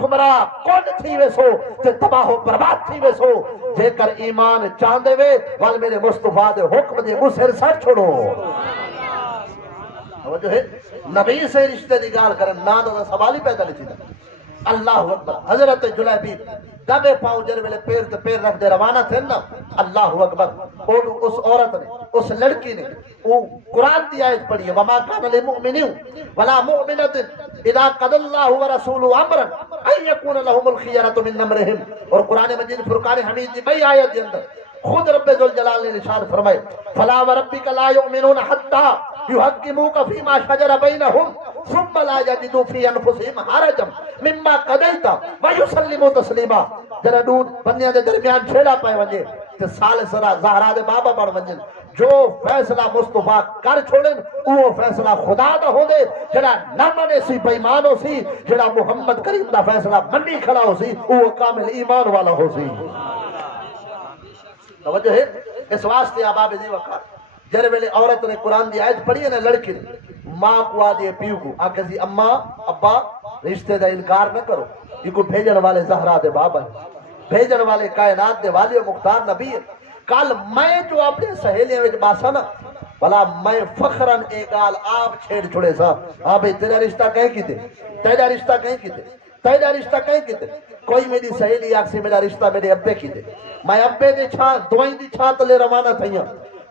گمراہ کون تھی ویسو تے تباہ و برباد تھی ویسو جے کر ایمان چاندے وے وال میرے مصطفیٰ دے حکم دے مسر سر چھوڑو جو ہے نبی سے رشتے دی گال کرن نا دا سوال ہی پیدا نہیں تھی اللہ اکبر حضرت جلیبیب دبے پاؤں جر ویلے پیر تے پیر رکھ دے روانہ تھے نا اللہ اکبر اور اس عورت نے اس لڑکی نے وہ قرآن دی آیت پڑھی ہے وما کان للمؤمن ولا مؤمنۃ اذا قضى الله ورسوله امرا ان يكون لهم الخيرة من امرهم اور قرآن مجید فرقان حمید دی بئی آیت دے اندر خود رب ذوالجلال نے ارشاد فرمائے فلا وربك لا يؤمنون حتى يحكموك فيما شجر بينهم ثم لا يجدوا في انفسهم حرجا مما قضيت ويسلموا تسليما جڑا دودھ بندیاں دے درمیان چھیڑا پے ونجے تے سال سرا زہرا دے بابا بن ونجن جو فیصلہ مصطفیٰ کر چھوڑن وہ فیصلہ خدا دا ہو دے جڑا نہ منے سی بے ایمان ہو سی جڑا محمد کریم دا فیصلہ منی کھڑا ہو سی وہ کامل ایمان والا ہو سی توجہ ہے اس واسطے آباب دی وقت جر ویلے عورت نے قرآن دی آیت پڑھی ہے نا لڑکی نے ماں کو آدھے پیو کو آکے سی اماں ابا رشتے دا انکار نہ کرو یہ کو بھیجن والے زہرا دے بابا بھیجن والے کائنات دے والی مختار نبی ہے کل میں جو اپنے سہیلیاں وچ باسا نا بلا میں فخرن ایک گال آپ چھیڑ چھوڑے سا ہاں بھئی تیرا رشتہ کہیں کی تے تیرا رشتہ کہیں کی تے تیرا رشتہ کہیں کی تے کوئی میری سہیلی آکسی میرا رشتہ میرے ابے کی تے میں ابے دے چھاں دوئیں دی چھاں تلے روانہ تھائیاں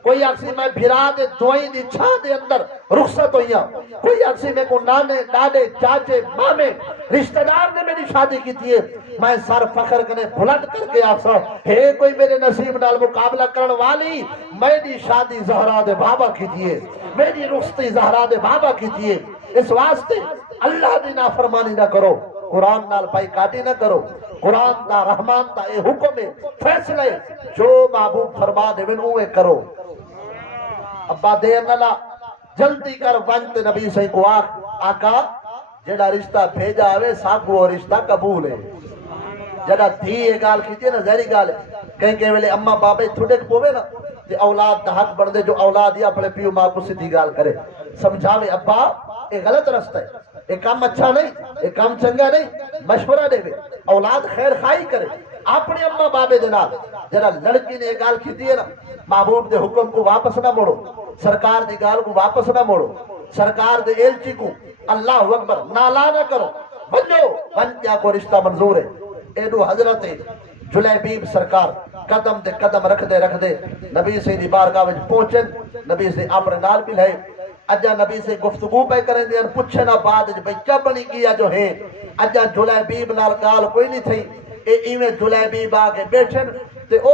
کوئی آکسی میں بھرا دے دوئیں دی چھاں دے اندر رخصت ہوئیاں کوئی آکسی میں کو نانے ڈاڈے چاچے مامے رشتہ دار نے میری شادی کی تھی میں سر فخر کنے بلند کر کے آکسا ہے کوئی میرے نصیب نال مقابلہ کرن والی میری شادی زہرا دے بابا کی تھی میری رخصتی زہرا دے بابا کی تھی اس واسطے اللہ دی نافرمانی نہ کرو، قرآن نال پائی کاٹی نہ کرو، قرآن دا رحمان دا اے حکم ہے، فیصلے جو محبوب فرما دے من اوے کرو۔ ابا دیر نہ لا، جلدی کر ونت نبی سے کو آقا جڑا رشتہ بھیجا ہوئے ساکو وہ رشتہ قبول ہے۔ جڑا تھی یہ گال کیجئے نا زہری گال ہے، کہیں کہ ویلے اماں بابے تھوڑے پوے نا تے اولاد دا حق بڑھ دے، جو اولاد یا اپنے پیو ماں کو سیدھی گال کرے، سمجھاوے ابا یہ غلط رستہ ہے، یہ کام اچھا نہیں، یہ کام چنگا نہیں، مشورہ دے اولاد خیر خواہی کرے اپنے اماں بابے دے نال۔ جڑا لڑکی نے یہ گال کیتی ہے نا، محبوب دے حکم کو واپس نہ موڑو، سرکار دی گال کو واپس نہ موڑو، سرکار دے ایلچی کو اللہ اکبر نالا نہ کرو، بنجو بنتیا کو رشتہ منظور ہے۔ ایڈو حضرت جلیبیب سرکار قدم دے قدم رکھ دے نبی سے دی بارگاہ وچ پہنچن، نبی سے اپنے نال بھی لائے، اجا نبی سے گفتگو پہ کریں دے پوچھنا بعد بھئی کیا بنی گیا جو ہے، اجا جلیبیب نال گال کوئی نہیں تھی، اے ایویں جلیبیب آگے بیٹھن تے او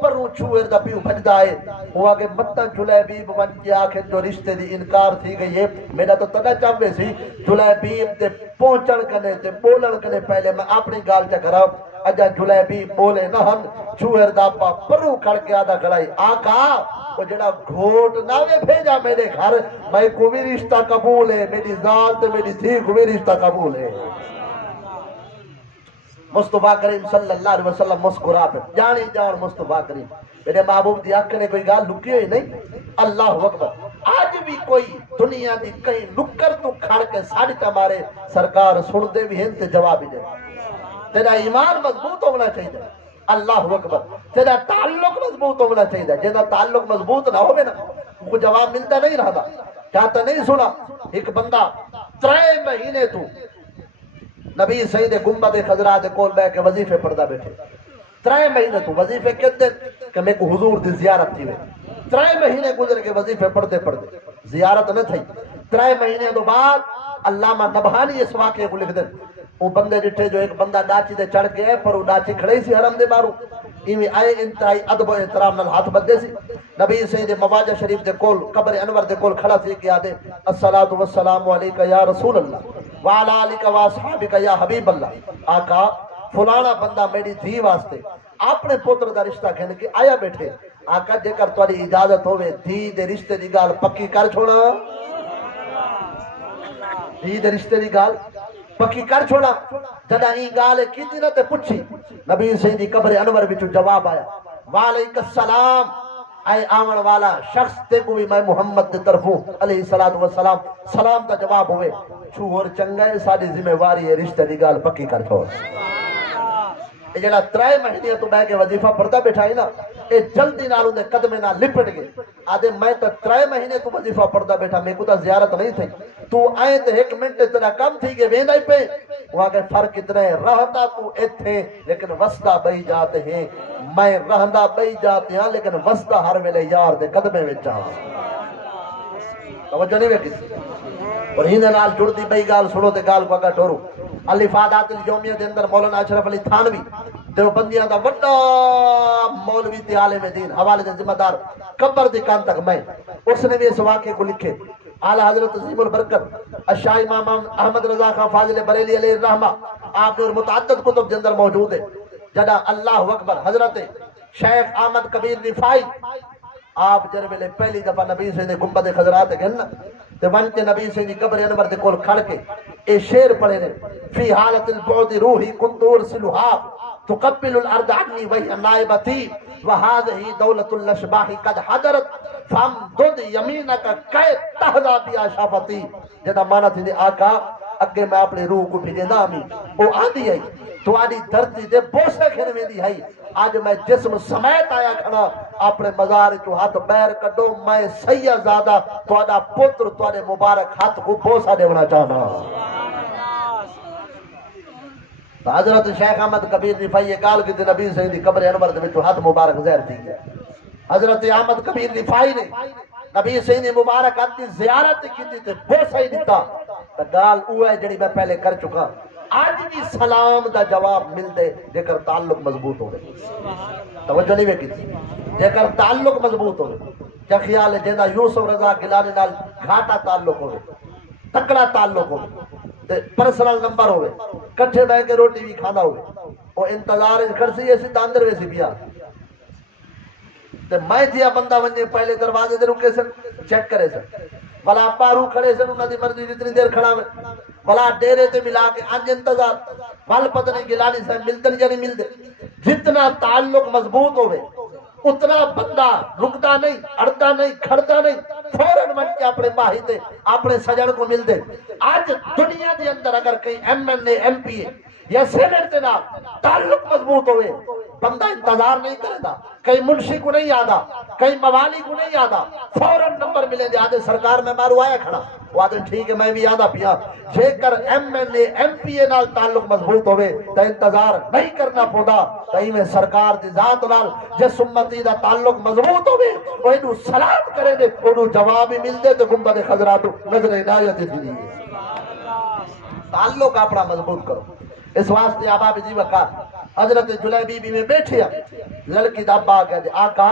پروں چھوئر دا پیو بھجدا ہے، وہ آگے متا جلیبیب بن کے آکھیں جو رشتے دی انکار تھی گئی ہے، میرا تو تدا چاہوے سی جلیبیب تے پہنچن کنے تے بولن کنے پہلے میں اپنی گال چکراؤ، اجا جلیبیب بولے نہ ہن چھوئر دا پا پروں کھڑ کے آدھا کھڑائی، آقا وہ جڑا گھوٹ ناوے بھیجا میرے گھر، میں کو بھی رشتہ قبول ہے، میری ذات تے میری تھی کو بھی رشتہ قبول ہے۔ مصطفیٰ کریم صلی اللہ علیہ وسلم مسکرا پہ جانی جان مصطفیٰ کریم میرے محبوب دی آنکھ نے کوئی گال لکی ہوئی نہیں۔ اللہ اکبر، آج بھی کوئی دنیا دی کئی نکر تو کھڑ کے ساڑھ تمہارے سرکار سن دے بھی ہیں تے جواب ہی دے، تیرا ایمان مضبوط ہونا چاہیے۔ اللہ اکبر، تیرا تعلق مضبوط ہونا چاہیے، جیسا تعلق مضبوط نہ ہوگے نا وہ جواب ملتا نہیں رہا۔ چاہتا نہیں سنا ایک بندہ 3 مہینے تو نبی سید گنبد خضرا دے کول بے کے وظیفے پڑھدا بیٹھے، 3 مہینے تو وظیفے کہتے کہ میں کو حضور دی زیارت تھی، 3 مہینے گزر کے وظیفے پڑھتے زیارت نہ تھی۔ 3 مہینے تو بعد علامہ نبہانی اس واقعے کو لکھ دیں، وہ بندے ڈٹھے جو ایک بندہ ڈاچی دے چڑھ کے ہے پر وہ ڈاچی کھڑی سی حرم دے بارو، ایویں آئے انتہائی ادب و احترام نال ہاتھ بدے سی، نبی سید مواجہ شریف دے کول قبر انور دے کول کھڑا سی کہ آدے الصلاۃ والسلام علیکہ یا رسول اللہ وعلی آلک و اصحابک یا حبیب اللہ۔ آقا فلانا بندہ میری دھی واسطے اپنے پتر دا رشتہ کہنے کے آیا بیٹھے، آقا جے کر تواڈی اجازت ہوے دھی دے رشتے دی گال پکی کر چھوڑا، دھی دے رشتے دی گال پکی کر چھوڑا۔ جدا این گال کیتی نہ تے پچھی، نبی سیدی قبر انور وچوں جواب آیا، وعلیک السلام، اے آمن والا شخص تے کو بھی میں محمد دے طرفوں علیہ السلام سلام دا جواب ہوئے، چھوڑ چنگا ہے ساری ذمہ واری ہے رشتے دی گال پکی کر چھوڑ۔ یہ جڑا 3 مہینے تو بہ کے وظیفہ پڑھتا بیٹھا ہے نا، یہ جلدی نال اندے قدمے نال لپٹ گئے، آدھے میں تو 3 مہینے تو وظیفہ پڑھتا بیٹھا، میں کو تا زیارت نہیں تھی، تو آئے تے 1 منٹ تیرا کم تھی کہ ویندہ ہی پہ، وہ آگے فرق اتنا ہے، رہتا تو اتھے لیکن وسطہ بہی جاتے ہیں، میں رہندہ بہی جاتے ہیں لیکن وسطہ ہر ویلے یار دے قدمے میں جا۔ توجہ نہیں ویکھی اور ہیندے نال جڑ دی بہی گال سنو تے گال کو اگا ٹورو۔ الفادات الجومیہ دے اندر مولانا اشرف علی تھانوی دیوبندیاں دا وڈا مولوی تے عالم دین حوالے دے ذمہ دار قبر دی کان تک میں، اس نے بھی اس واقعے کو لکھے۔ اعلی حضرت عظیم البرکت الشاہ امام احمد رضا خان فاضل بریلی علیہ الرحمہ آپ نے اور متعدد کتب کے اندر موجود ہے۔ جدا اللہ اکبر، حضرت شیخ احمد کبیر رفائی آپ جربلے پہلی دفعہ نبی سے گنبد خضرات گن تے ون کے نبی سے قبر انور دے کول کھڑ کے اے شعر پڑھے نے، فی حالت البعد روحی كنت ارسلها تقبل الارض عني وهي نائبتي وهذه دولة الاشباح قد حضرت فامدد يمينك كي تهدى بها شافتي۔ جدا مانا تھی آقا اگے میں اپنے روح کو بھیجے نامی وہ آدھی ہے تو آدھی دھرتی دے بوسے کھنے میں دی ہے، آج میں جسم سمیت آیا کھڑا اپنے مزار تو ہاتھ بیر کٹو، میں سید زادہ تو آدھا پتر تو آدھے مبارک ہاتھ کو بوسا دیونا چاہنا۔ حضرت شیخ احمد کبیر رفائی کال کی نبی سیدی قبر انور دے وچوں ہاتھ مبارک زہر تھی گیا۔ حضرت احمد کبیر رفائی نے نبی سیدی مبارک ہاتھ دی زیارت کی تے بوسا ہی دیتا، گال اوہ ہے جڑی میں پہلے کر چکا۔ آج بھی سلام دا جواب مل دے جے کر تعلق مضبوط ہو گئے، توجہ نہیں ویکھی جے کر تعلق مضبوط ہو گئے۔ کیا خیال ہے جینا یوسف رضا گیلانی نال گھاٹا تعلق ہو گئے، تکڑا تعلق ہو گئے، پرسنل نمبر ہوئے کٹھے بہ کے روٹی بھی کھانا ہوئے وہ انتظار کرسی ایسی اندر ویسی پیا میں تھیا بندہ ونجے پہلے دروازے دے رکے سن چیک کرے سن بلا پارو کھڑے سن انہاں دی مرضی جتنی دیر کھڑا میں بلا ڈیرے تے ملا کے انج انتظار بل پتہ نہیں گیلانی صاحب ملتے یا نہیں ملتے جتنا تعلق مضبوط ہوئے اتنا بندہ رکتا نہیں اڑتا نہیں کھڑتا نہیں فوراً من کے اپنے باہی تے اپنے سجن کو مل دے آج دنیا دے اندر اگر کئی M N A M P A یا سینٹ سے نہ تعلق مضبوط ہوئے بندہ انتظار نہیں کرے گا کئی منشی کو نہیں یادا کئی موالی کو نہیں یادا فوراً نمبر ملے دے آدھے سرکار میں مارو آیا کھڑا وہ آدھے ٹھیک ہے میں بھی یادا پیا جے کر M N A M P A نال تعلق مضبوط ہوئے تا انتظار نہیں کرنا پودا تاہی میں سرکار دی ذات نال جس امتی دا تعلق مضبوط ہوئے وہ انہوں سلام کرے دے انہوں جواب ہی مل دے تو گنبد خضراتو نظر عنایت دی دی تعلق اپنا مضبوط کرو اس واسطے آباب جی وقار حضرت جلیبی بی میں بیٹھے لڑکی دا ابا آگیا دے آقا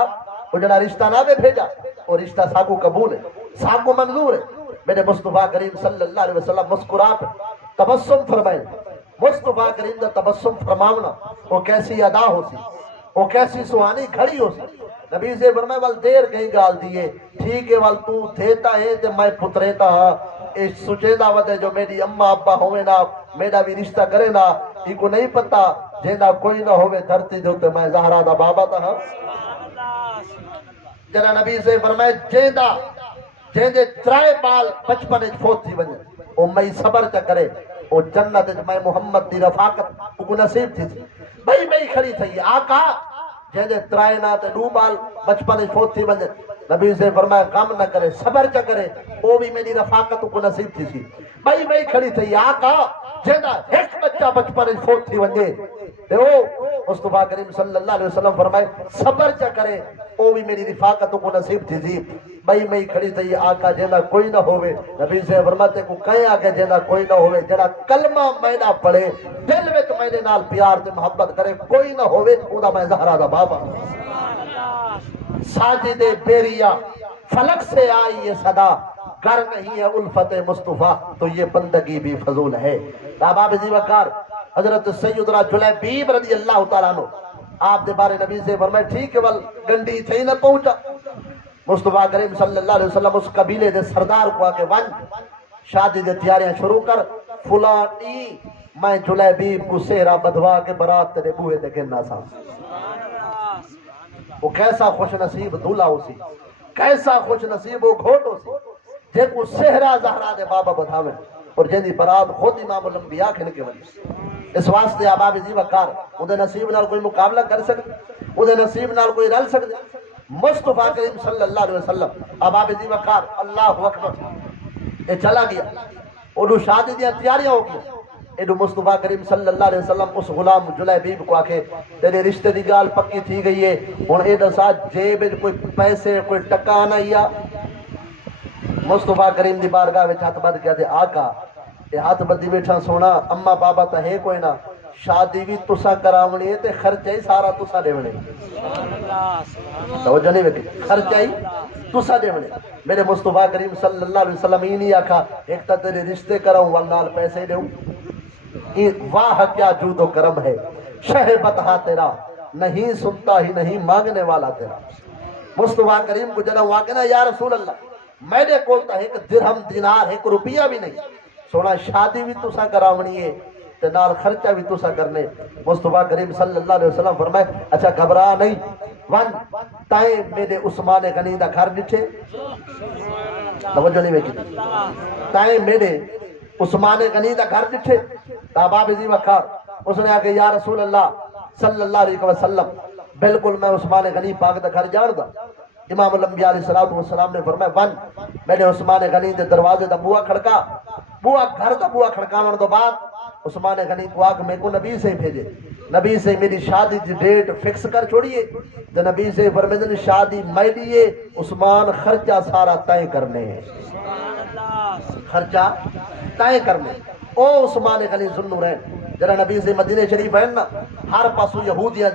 وہ جڑا رشتہ نہ بے بھیجا وہ رشتہ ساکو قبول ہے ساکو منظور ہے میرے مصطفیٰ کریم صلی اللہ علیہ وسلم مسکرات تبسم فرمائے مصطفیٰ کریم دا تبسم فرماونا وہ کیسی ادا ہو سی وہ کیسی سوانی کھڑی ہو سی نبی سے فرمائے وال دیر کہیں گال دیئے ٹھیک ہے وال تو تھیتا ہے تے میں پتریتا ہاں اس سچے دعوت ہے جو میری اماں ابا ہوئے نا میرا بھی رشتہ کرے نا یہ کو نہیں پتا جینا کوئی نہ ہوئے دھرتی جو تے میں زہرہ دا بابا تھا جنا نبی سے فرمائے جیندہ جیندے ترائے بال بچپن اچ فوت تھی ونجے او میں صبر چا کرے او جنت اچ میں محمد دی رفاقت کو نصیب تھی بھئی میں کھڑی تھی آقا جیندے ترائے نہ تے دو بال بچپن اچ فوت تھی ونجے نبی سے فرمایا کام نہ کرے صبر چا کرے وہ بھی میری رفاقت کو نصیب تھی بھائی میں کھڑی تھی آقا جینا ایک بچہ بچپن فوت تھی ونجے تے او مصطفیٰ کریم صلی اللہ علیہ وسلم فرمائے صبر چا کرے وہ بھی میری رفاقت کو نصیب تھی بھائی میں کھڑی تھی آقا جینا کوئی نہ ہوئے نبی سے فرماتے کو کہیں آگے جینا کوئی نہ ہوئے جینا کلمہ میں نہ پڑھے دل میں تو میں نے نال پیار تے محبت کرے کوئی نہ ہوئے اودا میں زہرہ دا بابا ساجد بیریا فلک سے آئی یہ صدا گر نہیں ہے الفت مصطفیٰ تو یہ بندگی بھی فضول ہے باب جی وقار حضرت سیدنا جلیبیب رضی اللہ تعالیٰ عنہ آپ دے بارے نبی سے فرمائے ٹھیک ہے ول گنڈی تھی نہ پہنچا مصطفیٰ کریم صلی اللہ علیہ وسلم اس قبیلے دے سردار کو آکے ون شادی دے تیاریاں شروع کر فلانی میں جلیبیب کو سہرہ بدوا کے برات تیرے بوہے دے گننا سا وہ کیسا خوش نصیب دولہ ہو سی کیسا خوش نصیب وہ گھوٹ ہو سی جے کو سہرہ زہرہ دے بابا بدھاویں اور جیدی برات خود امام الانبیاء کھنے کے وجہ اس واسطے آباب جی وقار انہیں نصیب نال کوئی مقابلہ کر سکتے انہیں نصیب نال کوئی رل سکتے مصطفیٰ کریم صلی اللہ علیہ وسلم آباب جی وقار اللہ اکبر یہ چلا گیا انہوں شادی دیا تیاریاں ہو گیا ایڈو مصطفیٰ کریم صلی اللہ علیہ وسلم اس غلام جلیبیب کو آکے تیرے رشتے دی گال پکی تھی گئی ہے اور ایڈو ساتھ جیب کوئی پیسے کوئی ٹکا آنا یا مصطفیٰ کریم دی بارگاہ وچ ہاتھ بد کیا دے آقا یہ ہاتھ بدی بیٹھا سونا اما بابا تا ہے کوئی نہ شادی بھی تسا کراونی ہے تے خرچہ ہی سارا تسا دیونے توجہ نہیں ویکھی خرچہ ہی تسا دیونے میرے مصطفیٰ کریم صلی اللہ علیہ وسلم ہی نہیں آکھا ایک تا تیرے رشتے کراؤں والنال پیسے دیوں واہ کیا جود و کرم ہے شہ بتہا تیرا نہیں سنتا ہی نہیں مانگنے والا تیرا مصطفیٰ کریم کو جنہوں واقعنا یا رسول اللہ میں نے کولتا ایک درہم دینار ایک روپیہ بھی نہیں سونا شادی بھی تسا کراونی ہے تے نال خرچہ بھی تسا کرنے مصطفیٰ کریم صلی اللہ علیہ وسلم فرمائے اچھا گھبرا نہیں ون تائیں میرے عثمان غنی دا گھر ڈٹھے توجہ نہیں ویکھی تائیں میرے عثمان غنی دا گھر ڈٹھے تاباب جی وقار اس نے آگے یا رسول اللہ صلی اللہ علیہ وسلم بالکل میں عثمان غنی پاک دا گھر جان دا امام الانبیاء علیہ السلام نے فرمایا ون میں نے عثمان غنی دے دروازے دا بوا کھڑکا بوا گھر دا بوا کھڑکاون دو بعد عثمان غنی کو آگ میں کو نبی سے بھیجے نبی سے میری شادی دی ڈیٹ فکس کر چھوڑیے تو نبی سے فرمیدن شادی میں لیے عثمان خرچہ سارا تائیں کرنے ہیں خرچہ تائیں کرنے او عثمان غنی ذوالنورین جرا نبی سے مدینہ شریف ہے نا ہر پاسو یہودیاں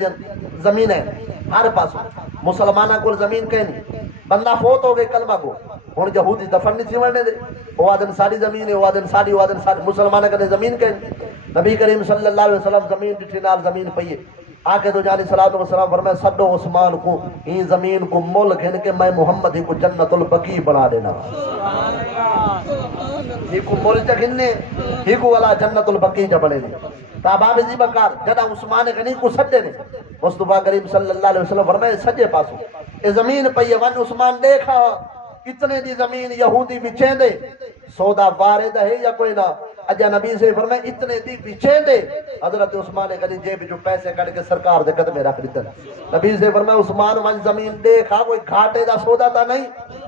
زمین ہے ہر پاسو مسلمانہ کو زمین کہیں نہیں بندہ فوت ہو گئے کلمہ کو ہوں یہودی دفن نہیں تھی ورنے دے وہ آدن ساری زمین ہے وہ آدن ساری مسلمان کنے زمین کہیں نبی کریم صلی اللہ علیہ وسلم زمین ڈٹھی نال زمین پئیے آکے تو جانی صلی اللہ علیہ وسلم فرمائے سڈو عثمان کو ہی زمین کو مول گھن کے میں محمد ہی کو جنت البقیع بنا دینا ہی کو مول جا گھننے ہی کو والا جنت البقیع جا بنے دی تاباب زی بکار جدا عثمان غنی کو سجے نے مصطفیٰ کریم صلی اللہ علیہ وسلم فرمائے سجے پاسو اے زمین پئیے ون عثمان دیکھا اتنے دی زمین یہودی بچیں دے سودا وارد ہے یا کوئی نہ اجا نبی سے فرمائے اتنے دی بچیں دے حضرت عثمان غنی جیب جو پیسے کٹ کے سرکار دے قدمے رکھ دیتا نبی سے فرمائے عثمان ون زمین دیکھا کوئی گھاٹے دا سودا تا نہیں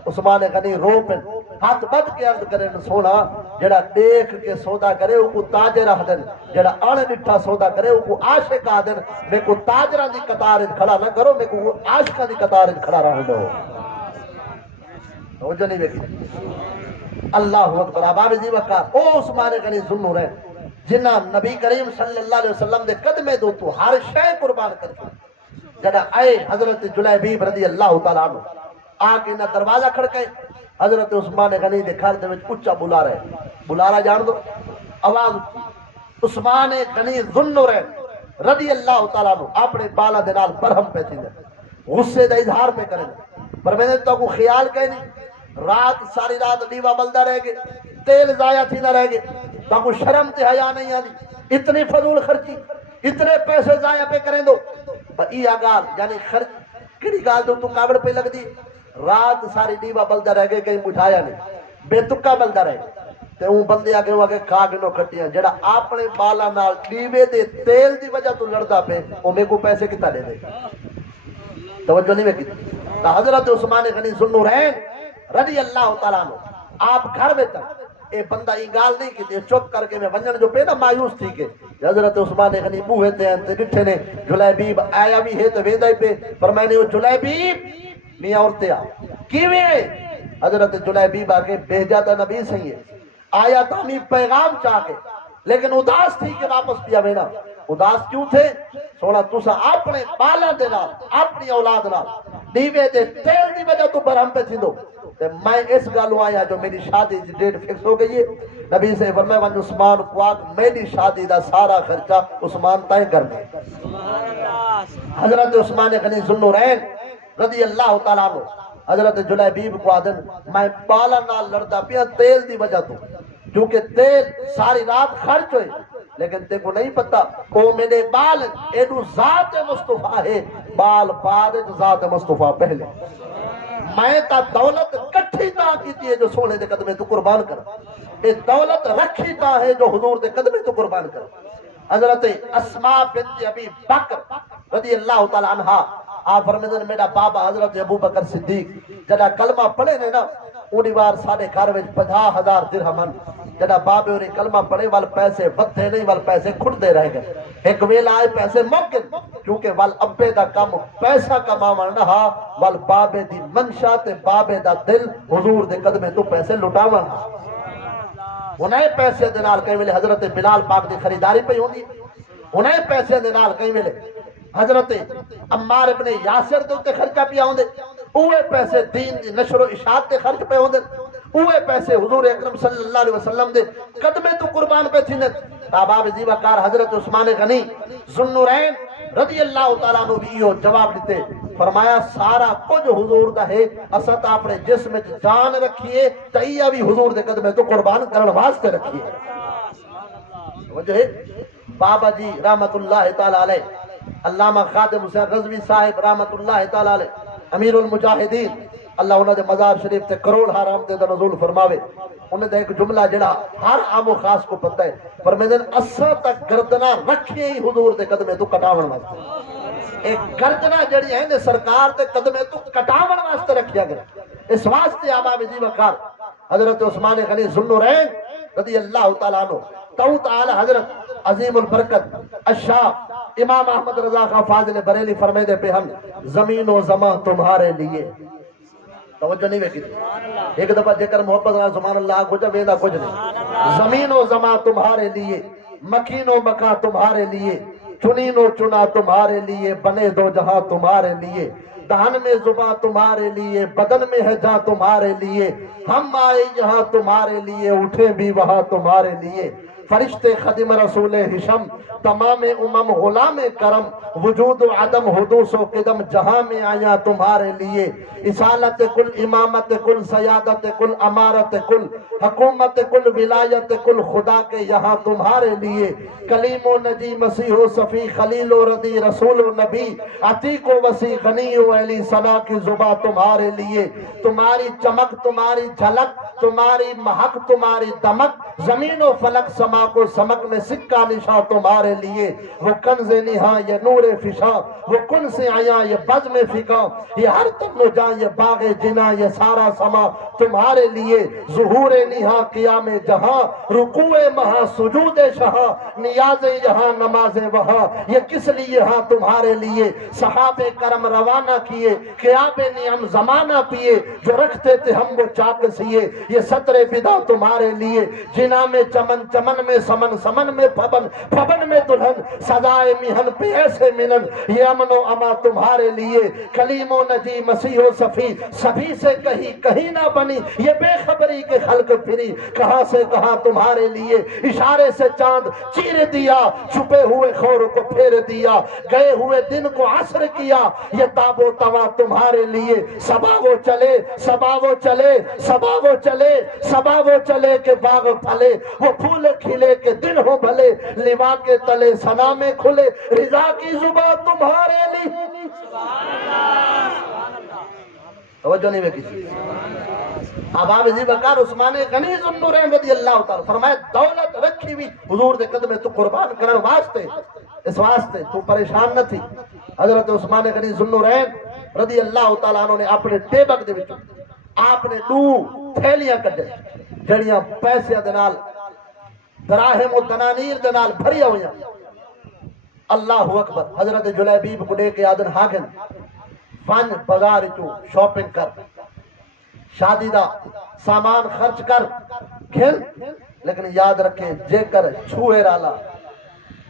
عثمان غنی رو پن ہاتھ بد کے عرض کرے سونا جڑا دیکھ کے سودا کرے وہ کو تاجر آ دن جڑا اڑ ڈٹھا سودا کرے وہ کو عاشق آ دن میں کو تاجرہ دی قطار کھڑا نہ کرو میں کو عاشقہ دی قطار کھڑا رہوں دو توجہ نہیں بیٹھی اللہ اکبر اباب زی وقار او عثمان غنی ذوالنور ہے جنہ نبی کریم صلی اللہ علیہ وسلم دے قدمے دو تو ہر شے قربان کر کے جڑا آئے حضرت جلیبیب رضی اللہ تعالیٰ عنہ آکے نہ دروازہ کھڑکے حضرت عثمان غنی دے گھر دے وچ اونچا بلا رہے جان دو آواز عثمان غنی ذوالنور ہے رضی اللہ تعالیٰ عنہ اپنے بالا دے نال برہم پہ تھی غصے دا اظہار پہ کریں پر میں نے تو کو خیال کہے نہیں رات ساری رات دیوا بلدہ رہ گئے تیل ضائع تھی نہ رہ گئے تو کو شرم تے حیا نہیں آنی اتنی فضول خرچی اتنے پیسے ضائع پہ کریں دو ای آگال یعنی خرچ کڑی گال دو تو کاوڑ پہ لگ دی رات ساری دیوا بلدہ رہ گئے کہیں مٹھایا نہیں بے تکا بلدہ رہ تے اون بندے آگے وہ آگے کھاگنو کھٹیاں جڑا اپنے بالا نال دیوے دے تیل دی وجہ تو لڑدا پہ او میں کو پیسے کتا دے دے توجہ نہیں میں کی حضرت عثمان غنی ذوالنورین رضی اللہ تعالیٰ عنہ آپ گھر میں تک اے بندہ یہ گال نہیں کی چپ کر کے میں ونجن جو پہ نا مایوس تھی کہ حضرت عثمان غنی بوہے تے ڈٹھے نے جلیبیب آیا بھی ہے تے ویندا ہی پہ پر میں نے وہ جلیبیب میاں عورتیں آ کیویں حضرت جلیبیب آ کے بھیجا تھا نبی صحیح ہے آیا تھا ہمیں پیغام چاہ کے لیکن اداس تھی کہ واپس پیا بینا اداس کیوں تھے سونا تسا اپنے بالا دے نال اپنی اولاد نال دیوے دے تیل دی وجہ تو برہم پہ تھی دو میں اس گالوں آیا جو میری شادی دی ڈیٹ فکس ہو گئی ہے نبی سے فرمایا من عثمان کو آگ میری شادی دا سارا خرچہ عثمان تائیں کر دے حضرت عثمان غنی ذوالنورین رضی اللہ تعالیٰ عنہ حضرت جلیبیب کو آدن میں بالا نال لڑتا پیا تیل دی وجہ تو کیونکہ تیل ساری رات خرچ ہوئے لیکن تے کو نہیں پتا او میرے بال ایڈو ذات مصطفیٰ ہے بال بعد ذات مصطفیٰ پہلے میں تا دولت کٹھی تا کی ہے جو سونے دے قدمے تو قربان کر اے دولت رکھی تا ہے جو حضور دے قدمے تو قربان کر حضرت اسماء بنت ابی بکر رضی اللہ تعالی عنہا آپ فرمیدن میرا بابا حضرت ابو بکر صدیق جڑا کلمہ پڑھے نے نا اونی بار ساڑھے گھر وچ 50,000 درہمن جڑا بابے انہیں کلمہ پڑھے وال پیسے بدھے نہیں وال پیسے کھڑتے رہ گئے ایک ویلا آئے پیسے ممکن کیونکہ وال ابے دا کم پیسہ کماون نہ وال بابے دی منشا تے بابے دا دل حضور دے قدمے تو پیسے لٹاون انہیں پیسے دے نال کئی ویلے حضرت بلال پاک دی خریداری پہ ہوندی انہیں پیسے دے نال کئی ویلے حضرت عمار ابن یاسر دے تے خرچہ پیا ہوندے اوے پیسے دین دی نشر و اشاعت تے خرچ پہ ہوندے اوے پیسے حضور اکرم صلی اللہ علیہ وسلم دے قدمے تو قربان پہ تھی تاباب زی وقار حضرت عثمان غنی ذوالنورین رضی اللہ تعالیٰ عنہ بھی یہ جواب دیتے فرمایا سارا کچھ حضور دا ہے اسد اپنے جسم جان رکھیے تئیہ بھی حضور دے قدمے تو قربان کرن واسطے رکھیے وجہ ہے بابا جی رحمت اللہ تعالیٰ علیہ علامہ خادم حسین رضوی صاحب رحمت اللہ تعالیٰ علیہ امیر المجاہدین اللہ انہوں نے مزار شریف تے کروڑ حرام دے نزول فرماوے انہوں نے ایک جملہ جڑا ہر عام و خاص کو پتہ ہے فرمیدن اساں تک گردنا رکھیے ہی حضور دے قدمے تو کٹاون واسطے ایک گردنا جڑی ہے نے سرکار دے قدمے تو کٹاون واسطے رکھیا گیا اس واسطے آباب جی وقار حضرت عثمان غنی ذوالنورین رضی اللہ تعالیٰ عنہ تو تعالی حضرت عظیم البرکت الشاہ امام احمد رضا خان فاضل بریلی فرمے دے پہ ہم زمین و زمان تمہارے لیے توجہ نہیں ویکی ایک دفعہ جکر محبت اللہ سبحان اللہ کچھ ویدہ کچھ نہیں زمین و زمان تمہارے لیے مکین و مکان تمہارے لیے چنین و چنا تمہارے لیے بنے دو جہاں تمہارے لیے دہن میں زباں تمہارے لیے، بدن میں ہے جاں تمہارے لیے، ہم آئے یہاں تمہارے لیے، اٹھے بھی وہاں تمہارے لیے، فرشتے خدم رسول ہشم، تمام امم غلام کرم، وجود و عدم حدوث و قدم جہاں میں آیا تمہارے لیے، اصالت کل، امامت کل، سیادت کل، امارت کل، حکومت کل، ولایت کل، خدا کے یہاں تمہارے لیے، کلیم و نجی، مسیح و صفی، خلیل و ردی، رسول و نبی، عتیق و وسیع، غنی و علی، ثنا کی زباں تمہارے لیے، تمہاری چمک، تمہاری جھلک، تمہاری مہک، تمہاری دمک، زمین و فلک سما کو سمک میں سکہ نشاں تمہارے لیے، وہ کنز نہاں یہ نور فشاں، وہ کن سے آیا یہ بزم فکاں، یہ ہر تن و جاں یہ باغ جنا، یہ سارا سما تمہارے لیے، ظہور نہاں قیام جہاں، رکوع مہاں سجود شہاں، نیاز یہاں نماز وہاں، یہ کس لیے یہاں تمہارے لیے، صحابہ کرم روانہ کیے، قیاب نعم زمانہ پیے، جو رکھتے تھے ہم وہ چاک سیے، یہ سطر بدا تمہارے لیے، جنا میں چمن، چمن میں سمن، سمن میں پھبن، پھبن میں دلہن، سزائے مہن پہ ایسے منن، یہ امن و اما تمہارے لیے، کلیم و نجی، مسیح و صفی، سبھی سے کہیں نہ بنی، یہ بے خبری کے خلق پھری، کہاں سے کہاں تمہارے لیے، اشارے سے چاند چیر دیا، چھپے ہوئے خور کو پھیر دیا، گئے ہوئے دن کو عصر کیا، یہ تاب و توا تمہارے لیے، صبا وہ چلے، صبا وہ چلے، صبا وہ چلے، صبا وہ چلے کہ باغ پھلے، وہ پھول کھلے کہ دن ہو بھلے، لوا کے تلے ثنا میں کھلے، رضا کی زباں تمہارے لیے۔ توجہ نہیں میں کسی اب آپ عزیز بکار عثمان غنی ذو النورین رضی اللہ تعالیٰ فرمائے دولت رکھی بھی حضور دے قدمے تو قربان کرن واسطے، اس واسطے تو پریشان نہ تھی۔ حضرت عثمان غنی ذو النورین رضی اللہ تعالیٰ عنہ نے اپنے ٹیبک دے وچوں آپ نے دو تھیلیاں کڈے جڑیاں پیسے دنال دراہم و دنانیر دنال بھریا ہویاں۔ اللہ اکبر، حضرت جلیبیب کو دے کے آدن ہاگن فن بازار چو شاپنگ کر، شادی دا سامان خرچ کر کھل، لیکن یاد رکھیں جے کر چھوئے رالا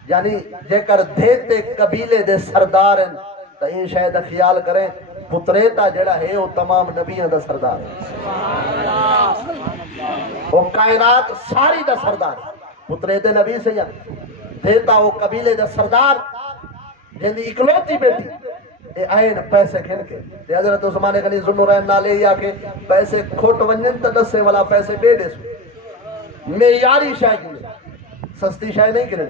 یعنی جے کر دیتے قبیلے دے سردارن تا ان شاید خیال کریں پتریتا جڑا ہے وہ تمام نبیوں دا سردار ہے، وہ کائنات ساری دا سردار ہے، پتریتے نبی سے یا دیتا وہ قبیلے دا سردار جن دی اکلوتی بیٹی اے آئین پیسے کھن کے تے حضرت عثمان غنی ذو النورین نالے یا کہ پیسے کھوٹ ونجن تا دسے والا پیسے بے دے سو معیاری شاہ کنے سستی شاہ نہیں کنے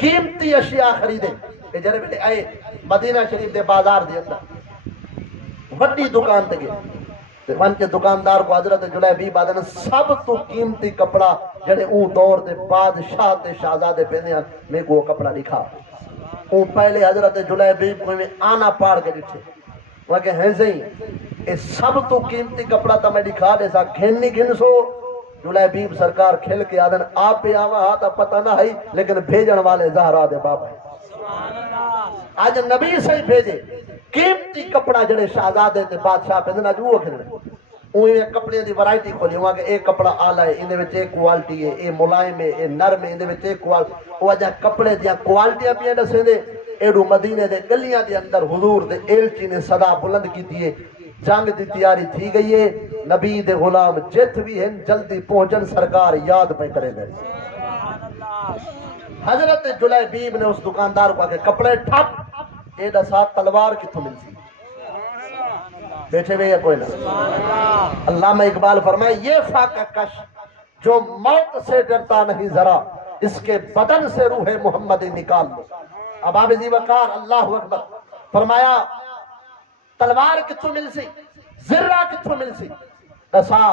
قیمتی اشیاء خریدے اے جرے بیٹے آئے مدینہ شریف دے بازار دے اندر وڈی دکان تے گئے من کے دکاندار کو حضرت جلیبیب آدھن سب تو قیمتی کپڑا جڑے اون دور دے بادشاہ تے شہزادے پہنے ہیں میں کو کپڑا دکھا، اون پہلے حضرت جلیبیب کو میں آنا پاڑ کے دکھے وہاں کہ ہیں زہیں اے سب تو قیمتی کپڑا تا میں دکھا دے سا گھن نہیں گھن سو، جلیبیب سرکار کھل کے آدھن آپ پہ آوا ہاتا پتہ نہ ہے لیکن بھیجن والے زہرا دے باپ ہے، آج نبی سے ہی بھیجے قیمتی کپڑا جڑے شہزادے تے بادشاہ پہ دینا جو وہ کھلنے اوہ کپڑے دی ورائٹی کھولی وہاں کہ ایک کپڑا آلہ ہے اندے وچ ایک کوالٹی ہے، اے ملائم ہے، اے نرم ہے، اندے وچ ایک کوالٹی، وہ جہاں کپڑے دیا کوالٹیاں بھی دسے دے ایڈو مدینے دے گلیاں دے اندر حضور دے ایلچی نے صدا بلند کی دیئے، جنگ دی تیاری تھی گئی ہے، نبی دے غلام جت بھی ہیں جلدی پہنچن سرکار یاد پہ کرے گئے۔ حضرت جلیبیب نے اس دکاندار کو آگے کپڑے ٹھپ اے دسا تلوار کتھوں مل سی بیٹھے ہوئے یا کوئی نہ، علامہ اقبال فرمائے یہ فاقہ کش جو موت سے ڈرتا نہیں ذرا اس کے بدن سے روح محمد نکال لو۔ اب آپ عزیز وقار اللہ اکبر فرمایا تلوار کتھوں مل سی، ذرہ کتھوں مل سی، دسا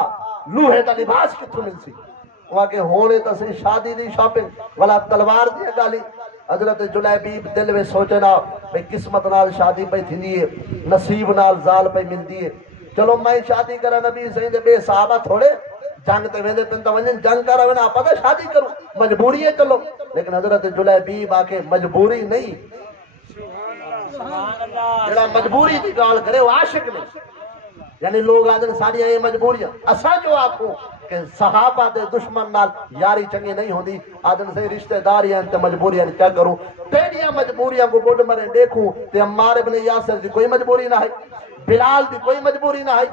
لوہے دا لباس کتھوں مل سی، وہاں کے ہونے تسی شادی دی شاپنگ والا تلوار دیا گالی۔ حضرت جلیبیب دل میں سوچنا بھئی قسمت نال شادی پہ تھی دیئے، نصیب نال زال پہ مل دیئے، چلو میں شادی کرا نبی سہیں دے بے صحابہ تھوڑے جنگ تے ویندے پنتا ونجن جنگ کرا وینا پتہ شادی کروں مجبوری ہے چلو، لیکن حضرت جلیبیب آکے مجبوری نہیں، جڑا مجبوری دی گال کرے وہ عاشق نہیں، یعنی لوگ آدھن ساری یہ مجبوریاں اساں جو آکھوں کہ صحابہ دے دشمن نال یاری چنگی نہیں ہوندی آدن سے رشتہ داریاں تے مجبوریاں کیا کروں تیریاں مجبوریاں کو بڑھ مرے دیکھوں تے عمار ابن یاسر دی کوئی مجبوری نہ ہے بلال دی کوئی مجبوری نہ ہے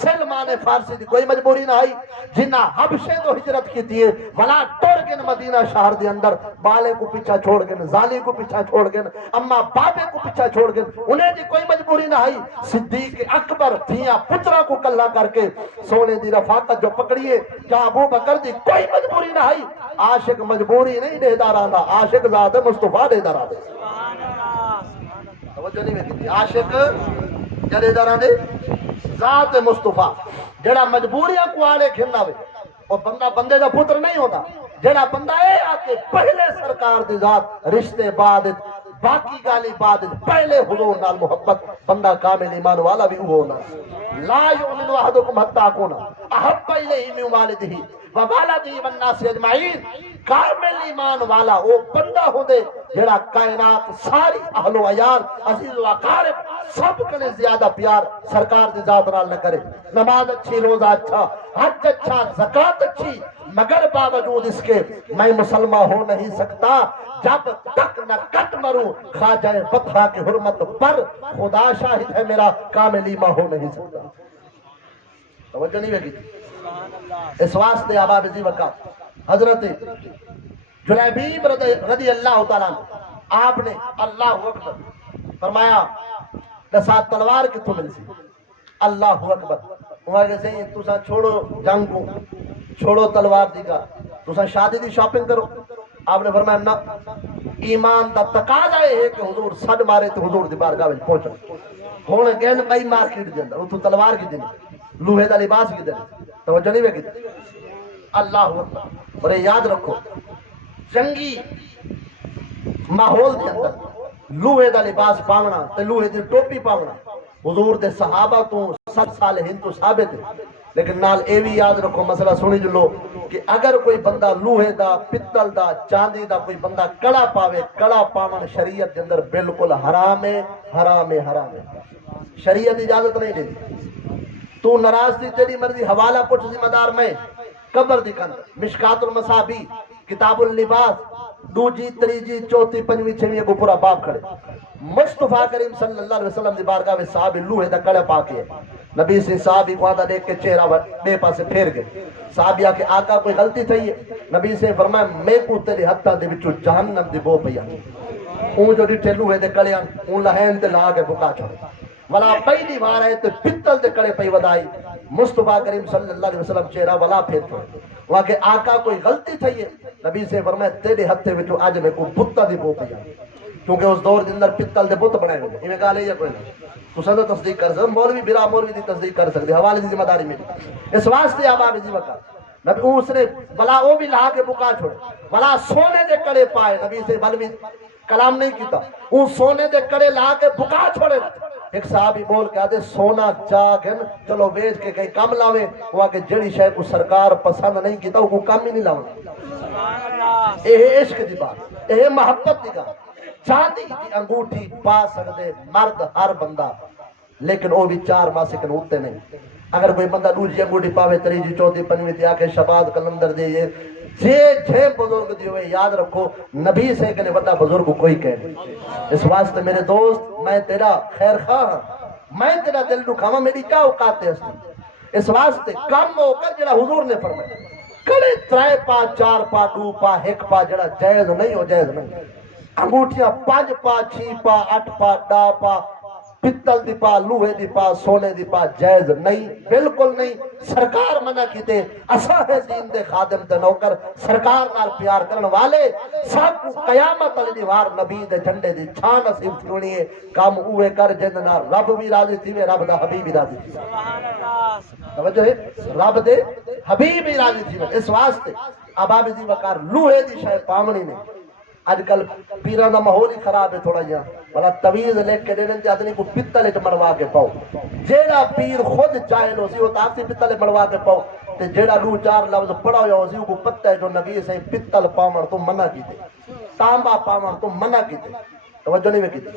سلمان فارسی دی کوئی مجبوری نہ ہے جنہ حبشے تو ہجرت کی تھی ولا ٹور گن مدینہ شہر دے اندر بالے کو پیچھا چھوڑ گن زالی کو پیچھا چھوڑ گن اما بابے کو پیچھا چھوڑ گن انہیں دی کوئی مجبوری نہ ہے صدیق اکبر دھیاں پترا کو کلہ کر کے سونے دی رفاقت جو پکڑیے کیا ابو بکر دی کوئی مجبوری نہ ہے عاشق مجبوری نہیں دے دارانا عاشق ذات مصطفیٰ دے دارانا توجہ نہیں میں کی عاشق جڑے دارانے ذات مصطفیٰ جڑا مجبوریاں کو آلے کھلنا ہوئے اور بندہ بندے دا پتر نہیں ہوتا جڑا بندہ اے آکے پہلے سرکار دی ذات رشتے بعد باقی گالی بعد پہلے حضور نال محبت بندہ کامل ایمان والا بھی ہونا لا یؤمن احدکم حتی اکون احب الیہ من والدہ ووالدہ والناس اجمعین کامل ایمان والا وہ بندہ ہو دے جڑا کائنات ساری اہل و عیال عزیز و اقارب سب کنے زیادہ پیار سرکار دی ذات نال نہ کرے نماز اچھی روزہ اچھا حج اچھا زکوٰۃ اچھی مگر باوجود اس کے میں مسلمان ہو نہیں سکتا جب تک نہ کٹ مروں خواجہ فتح کی حرمت پر خدا شاہد ہے میرا کامل ایمان ہو نہیں سکتا توجہ نہیں ہوگی اس واسطے احباب ذی وقار حضرت جلیبیب رضی اللہ تعالیٰ آپ نے اللہ اکبر فرمایا دسات تلوار کتوں مل سی اللہ اکبر وہاں کہتے ہیں تُسا چھوڑو جنگ کو چھوڑو تلوار دی کا تُسا شادی دی شاپنگ کرو آپ نے فرمایا نہ ایمان دا تقاضا ہے کہ حضور سڈ مارے تو حضور دی بارگاہ وچ پہنچو ہن گن کئی مارکیٹ دے اندر اوتھوں تلوار کی دینی لوہے دا لباس کی دینی توجہ نہیں ویکھی اللہ اکبر اور یاد رکھو جنگی ماحول دے اندر لوہے دا لباس پاونا تے لوہے دی ٹوپی پاونا حضور دے صحابہ تو 7 سال ہند تو ثابت ہے لیکن نال اے بھی یاد رکھو مسئلہ سنی جلو کہ اگر کوئی بندہ لوہے دا پتل دا چاندی دا کوئی بندہ کڑا پاوے کڑا پاون شریعت دے اندر بالکل حرام ہے حرام ہے حرام ہے شریعت اجازت نہیں دیتی تو ناراض تھی تیری مرضی حوالہ پوچھ ذمہ دار میں قبر دی کن مشکات المصابی کتاب اللباس دوجی تریجی چوتھی پنجویں چھویں کو پورا باب کھڑے مصطفیٰ کریم صلی اللہ علیہ وسلم دی بارگاہ میں صحابی لوہے دا کڑا پا کے نبی سے صحابی کو آدھا دیکھ کے چہرہ بے پاسے پھیر گئے صحابی آکے آقا کوئی غلطی تھی ہے نبی سے فرمایا میں کو تیرے ہتھا دے وچوں جہنم دی بو پیا اون جو ڈٹھے لوہے دے کڑیاں اون لہین تے لا کے بکا چھوڑے ولا پہلی بار ہے تو پتل دے کڑے پئی ودائی مصطفیٰ کریم صلی اللہ علیہ وسلم چہرہ ولا پھیر چھوڑے وہاں کہ آقا کوئی غلطی تھی ہے نبی سے فرمایا تیرے ہتھے وچوں اج میں کو بتا دی بو پیا کیونکہ اس دور دے اندر پتل دے بت بنائے ہوئے ایویں گل ہے یا کوئی نہیں تو سن تصدیق کر سکتے مولوی برا مولوی دی تصدیق کر سکتے حوالے دی ذمہ داری میری اس واسطے احباب ذی وقار نبی اس نے بلا وہ بھی لا کے بکا چھوڑے بلا سونے دے کڑے پائے نبی سے بل بھی کلام نہیں کیتا وہ سونے دے کڑے لا کے بکا چھوڑے ایک صحابی بول کے آدھے سونا چاگن چلو بیچ کے کہیں کم لاوے وہ آکے جڑی شے کو سرکار پسند نہیں کیتا وہ کم ہی نہیں لاوے اے عشق دی بات اے محبت دی بات چاندی دی انگوٹھی پا سکتے مرد ہر بندہ لیکن وہ بھی 4 ماہ سے ہوتے نہیں اگر کوئی بندہ دوسری انگوٹھی پاوے تریجی چوتھی پنجویں تے آکے شباد کلندر دے جے بزرگ دی ہوئے یاد رکھو نبی سے کنے بڑا بزرگ کوئی کہے اس واسطے میرے دوست میں تیرا خیر خواہ ہاں میں تیرا دل دکھاواں میری کیا اوقات ہے اس واسطے کم ہو کر جڑا حضور نے فرمایا کڑے 3 پا 4 پا 2 پا 1 پا جڑا جائز نہیں ہو جائز نہیں انگوٹھیاں 5 پا 6 پا 8 پا 10 پا پتل دی پا لوہے دی پا سونے دی پا جائز نہیں بالکل نہیں سرکار منع کیتے اساں ہے دین دے خادم تے نوکر سرکار نال پیار کرن والے سب قیامت علی دیوار نبی دے جھنڈے دی چھان نصیب تھونی ہے کام اوے کر جند نال رب بھی راضی تھیوے رب دا حبیب بھی راضی تھیوے سبحان اللہ توجہ ہے رب دے حبیب بھی راضی تھیوے اس واسطے احباب ذی وقار لوہے دی شے پاونی نہیں آج کل پیران دا ماحول ہی خراب ہے تھوڑا جہاں بلا تویز لے کے دینے تے آدمی کو پتلے چ مڑوا کے پاؤ جیڑا پیر خود جاہل ہو سی وہ تاکسی پتلے مڑوا کے پاؤ تے جیڑا 2-4 لفظ پڑھا ہوا ہو سی وہ پتہ ہے جو نبی سے پتل پاون تو منع کیتے تانبا پاون تو منع کیتے توجہ نہیں کیتے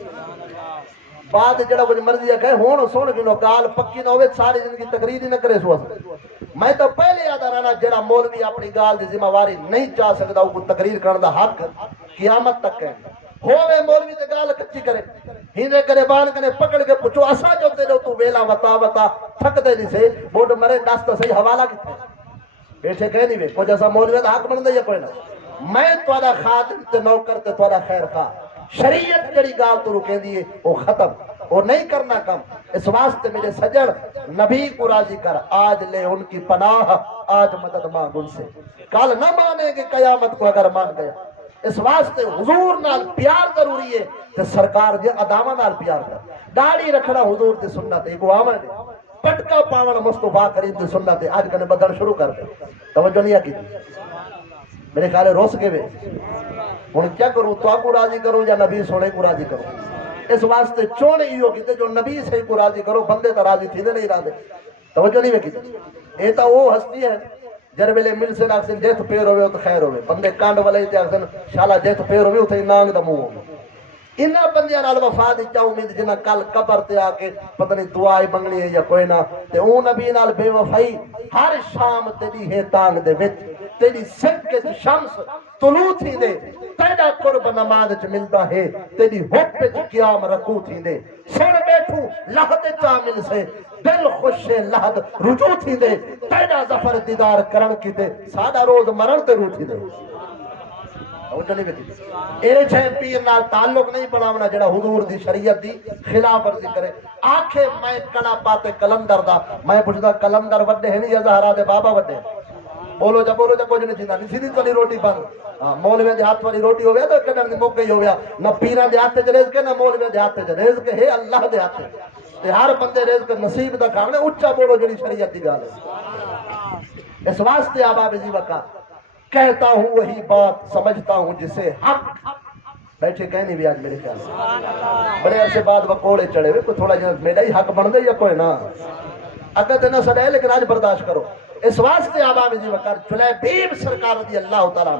بات جڑا کچھ مرضی ہے کہے ہون سن گنو گال پکی نہ ہوئے ساری زندگی تقریر ہی نہ کرے سو میں تو پہلے یاد رہنا جڑا مولوی اپنی گال دی ذمہ واری نہیں چاہ سکتا وہ تقریر کرنے دا حق قیامت تک ہے ہوے مولوی تے گال کچی کرے ہیندے کرے بان کنے پکڑ کے پوچھو اسا جو تے تو ویلا وتا وتا تھک دے نہیں سے بوڈ مرے دس تو صحیح حوالہ کتے بیٹھے کہہ نہیں وے کوئی جیسا مولوی دا حق بن دے یا کوئی نہ میں تواڈا خادم تے نوکر تے تواڈا خیر خواہ شریعت جڑی گال تو رکے دیئے وہ ختم وہ نہیں کرنا کم اس واسطے میرے سجن نبی کو راضی کر آج لے ان کی پناہ آج مدد مانگ ان سے کل نہ مانے گے قیامت کو اگر مان گیا اس واسطے حضور نال پیار ضروری ہے کہ سرکار دے ادامہ نال پیار کر داڑھی رکھنا حضور دی سنت ہے کو آمن ہے پٹکا پاون مصطفیٰ کریم دی سنت ہے آج کنے بدل شروع کر دے توجہ نہیں کی میرے خیال روس کے وے ہن کیا کروں تو کو راضی کروں یا نبی سونے کو راضی کروں اس واسطے چونے ہی ہوگی جو نبی سے کو راضی کرو بندے تو راضی تھی نہیں راضی توجہ نہیں ویکھی اے تا وہ ہستی ہے جر ویلے مل سے آکسن جیت پیر ہوئے تو خیر ہوئے بندے کانڈ والے تے آکسن شالا جیت پیر ہوئے تے نانگ دا منہ ہوئے انہاں بندیاں نال وفا دی چا امید جنہاں کل قبر تے آ کے پتہ نہیں دعائیں منگنی ہے یا کوئی نہ تے او نبی نال بے وفائی ہر شام تیری ہے تانگ دے وچ تیری صدقے شمس طلوع تھی دے تیرا قرب نماز چ ملتا ہے تیری ہوپ پہ قیام رکوع تھی دے سن بیٹھوں لہد چامل سے دل خوش لہد رجوع تھی دے تیرا ظفر دیدار کرن کی تے ساڈا روز مرن تے روح تھی دے ایرے چھے پیر نال تعلق نہیں بناونا جڑا حضور دی شریعت دی خلاف ورزی کرے آنکھیں میں کڑا پاتے کلندر دا میں پوچھدا کلندر وڈے ہیں نہیں یا زہرا دے بابا وڈے بولو جا کچھ نہیں تھیندا نہیں سیدھی والی روٹی بند مولوی دے ہاتھ والی روٹی ہویا تو کڈن دی موقع ہی ہویا نہ پیراں دے ہاتھ چ رزق نہ مولوی دے ہاتھ چ رزق ہے اللہ دے ہاتھ تے ہر بندے رزق نصیب دا کام ہے اونچا بولو جڑی شریعت دی گل ہے اس واسطے آباب جی وقا کہتا ہوں وہی بات سمجھتا ہوں جسے حق بیٹھے کہنی بھی آج میرے خیال سے بڑے عرصے بعد وقوڑے چڑھے ہوئے کوئی تھوڑا جنہ میرا ہی حق بن گئی یا کوئی نہ اگر دینا سڑے لیکن آج برداشت کرو اس واسطے آباب جی وقار جلیبیب سرکار رضی اللہ تعالیٰ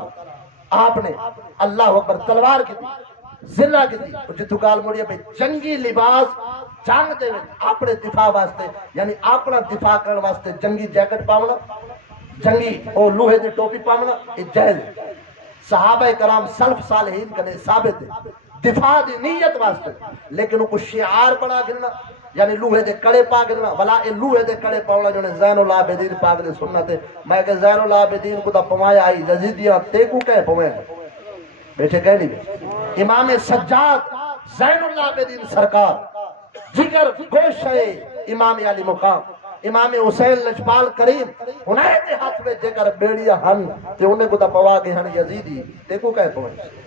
آپ نے اللہ اکبر تلوار کی دی ذلہ کی دی جتو کال موڑیا پہ جنگی لباس جنگ دے اپنے دفاع واسطے یعنی اپنا دفاع کرنے واسطے جنگی جیکٹ پاونا جنگی او لوہے دے ٹوپی پاونا یہ جہل صحابہ کرام سلف صالحین کنے ثابت ہے دفاع دی نیت واسطے لیکن ان کو شعار بنا گرنا یعنی لوہے دے کڑے پا گرنا ولا اے لوہے دے کڑے پاونا جو نے زین العابدین پاک دے سنت ہے میں کہ زین العابدین کو دا پمایا آئی یزیدیاں تے کو کہے پمائے بیٹھے کہہ نہیں بیٹھے امام سجاد زین العابدین سرکار جگر گوش ہے امام علی مقام امام حسین لجپال کریم انہیں تے ہاتھ میں جگر بیڑیا ہن تے انہیں کو دا پوا گے ہن یزیدی تے کو کہے پمائے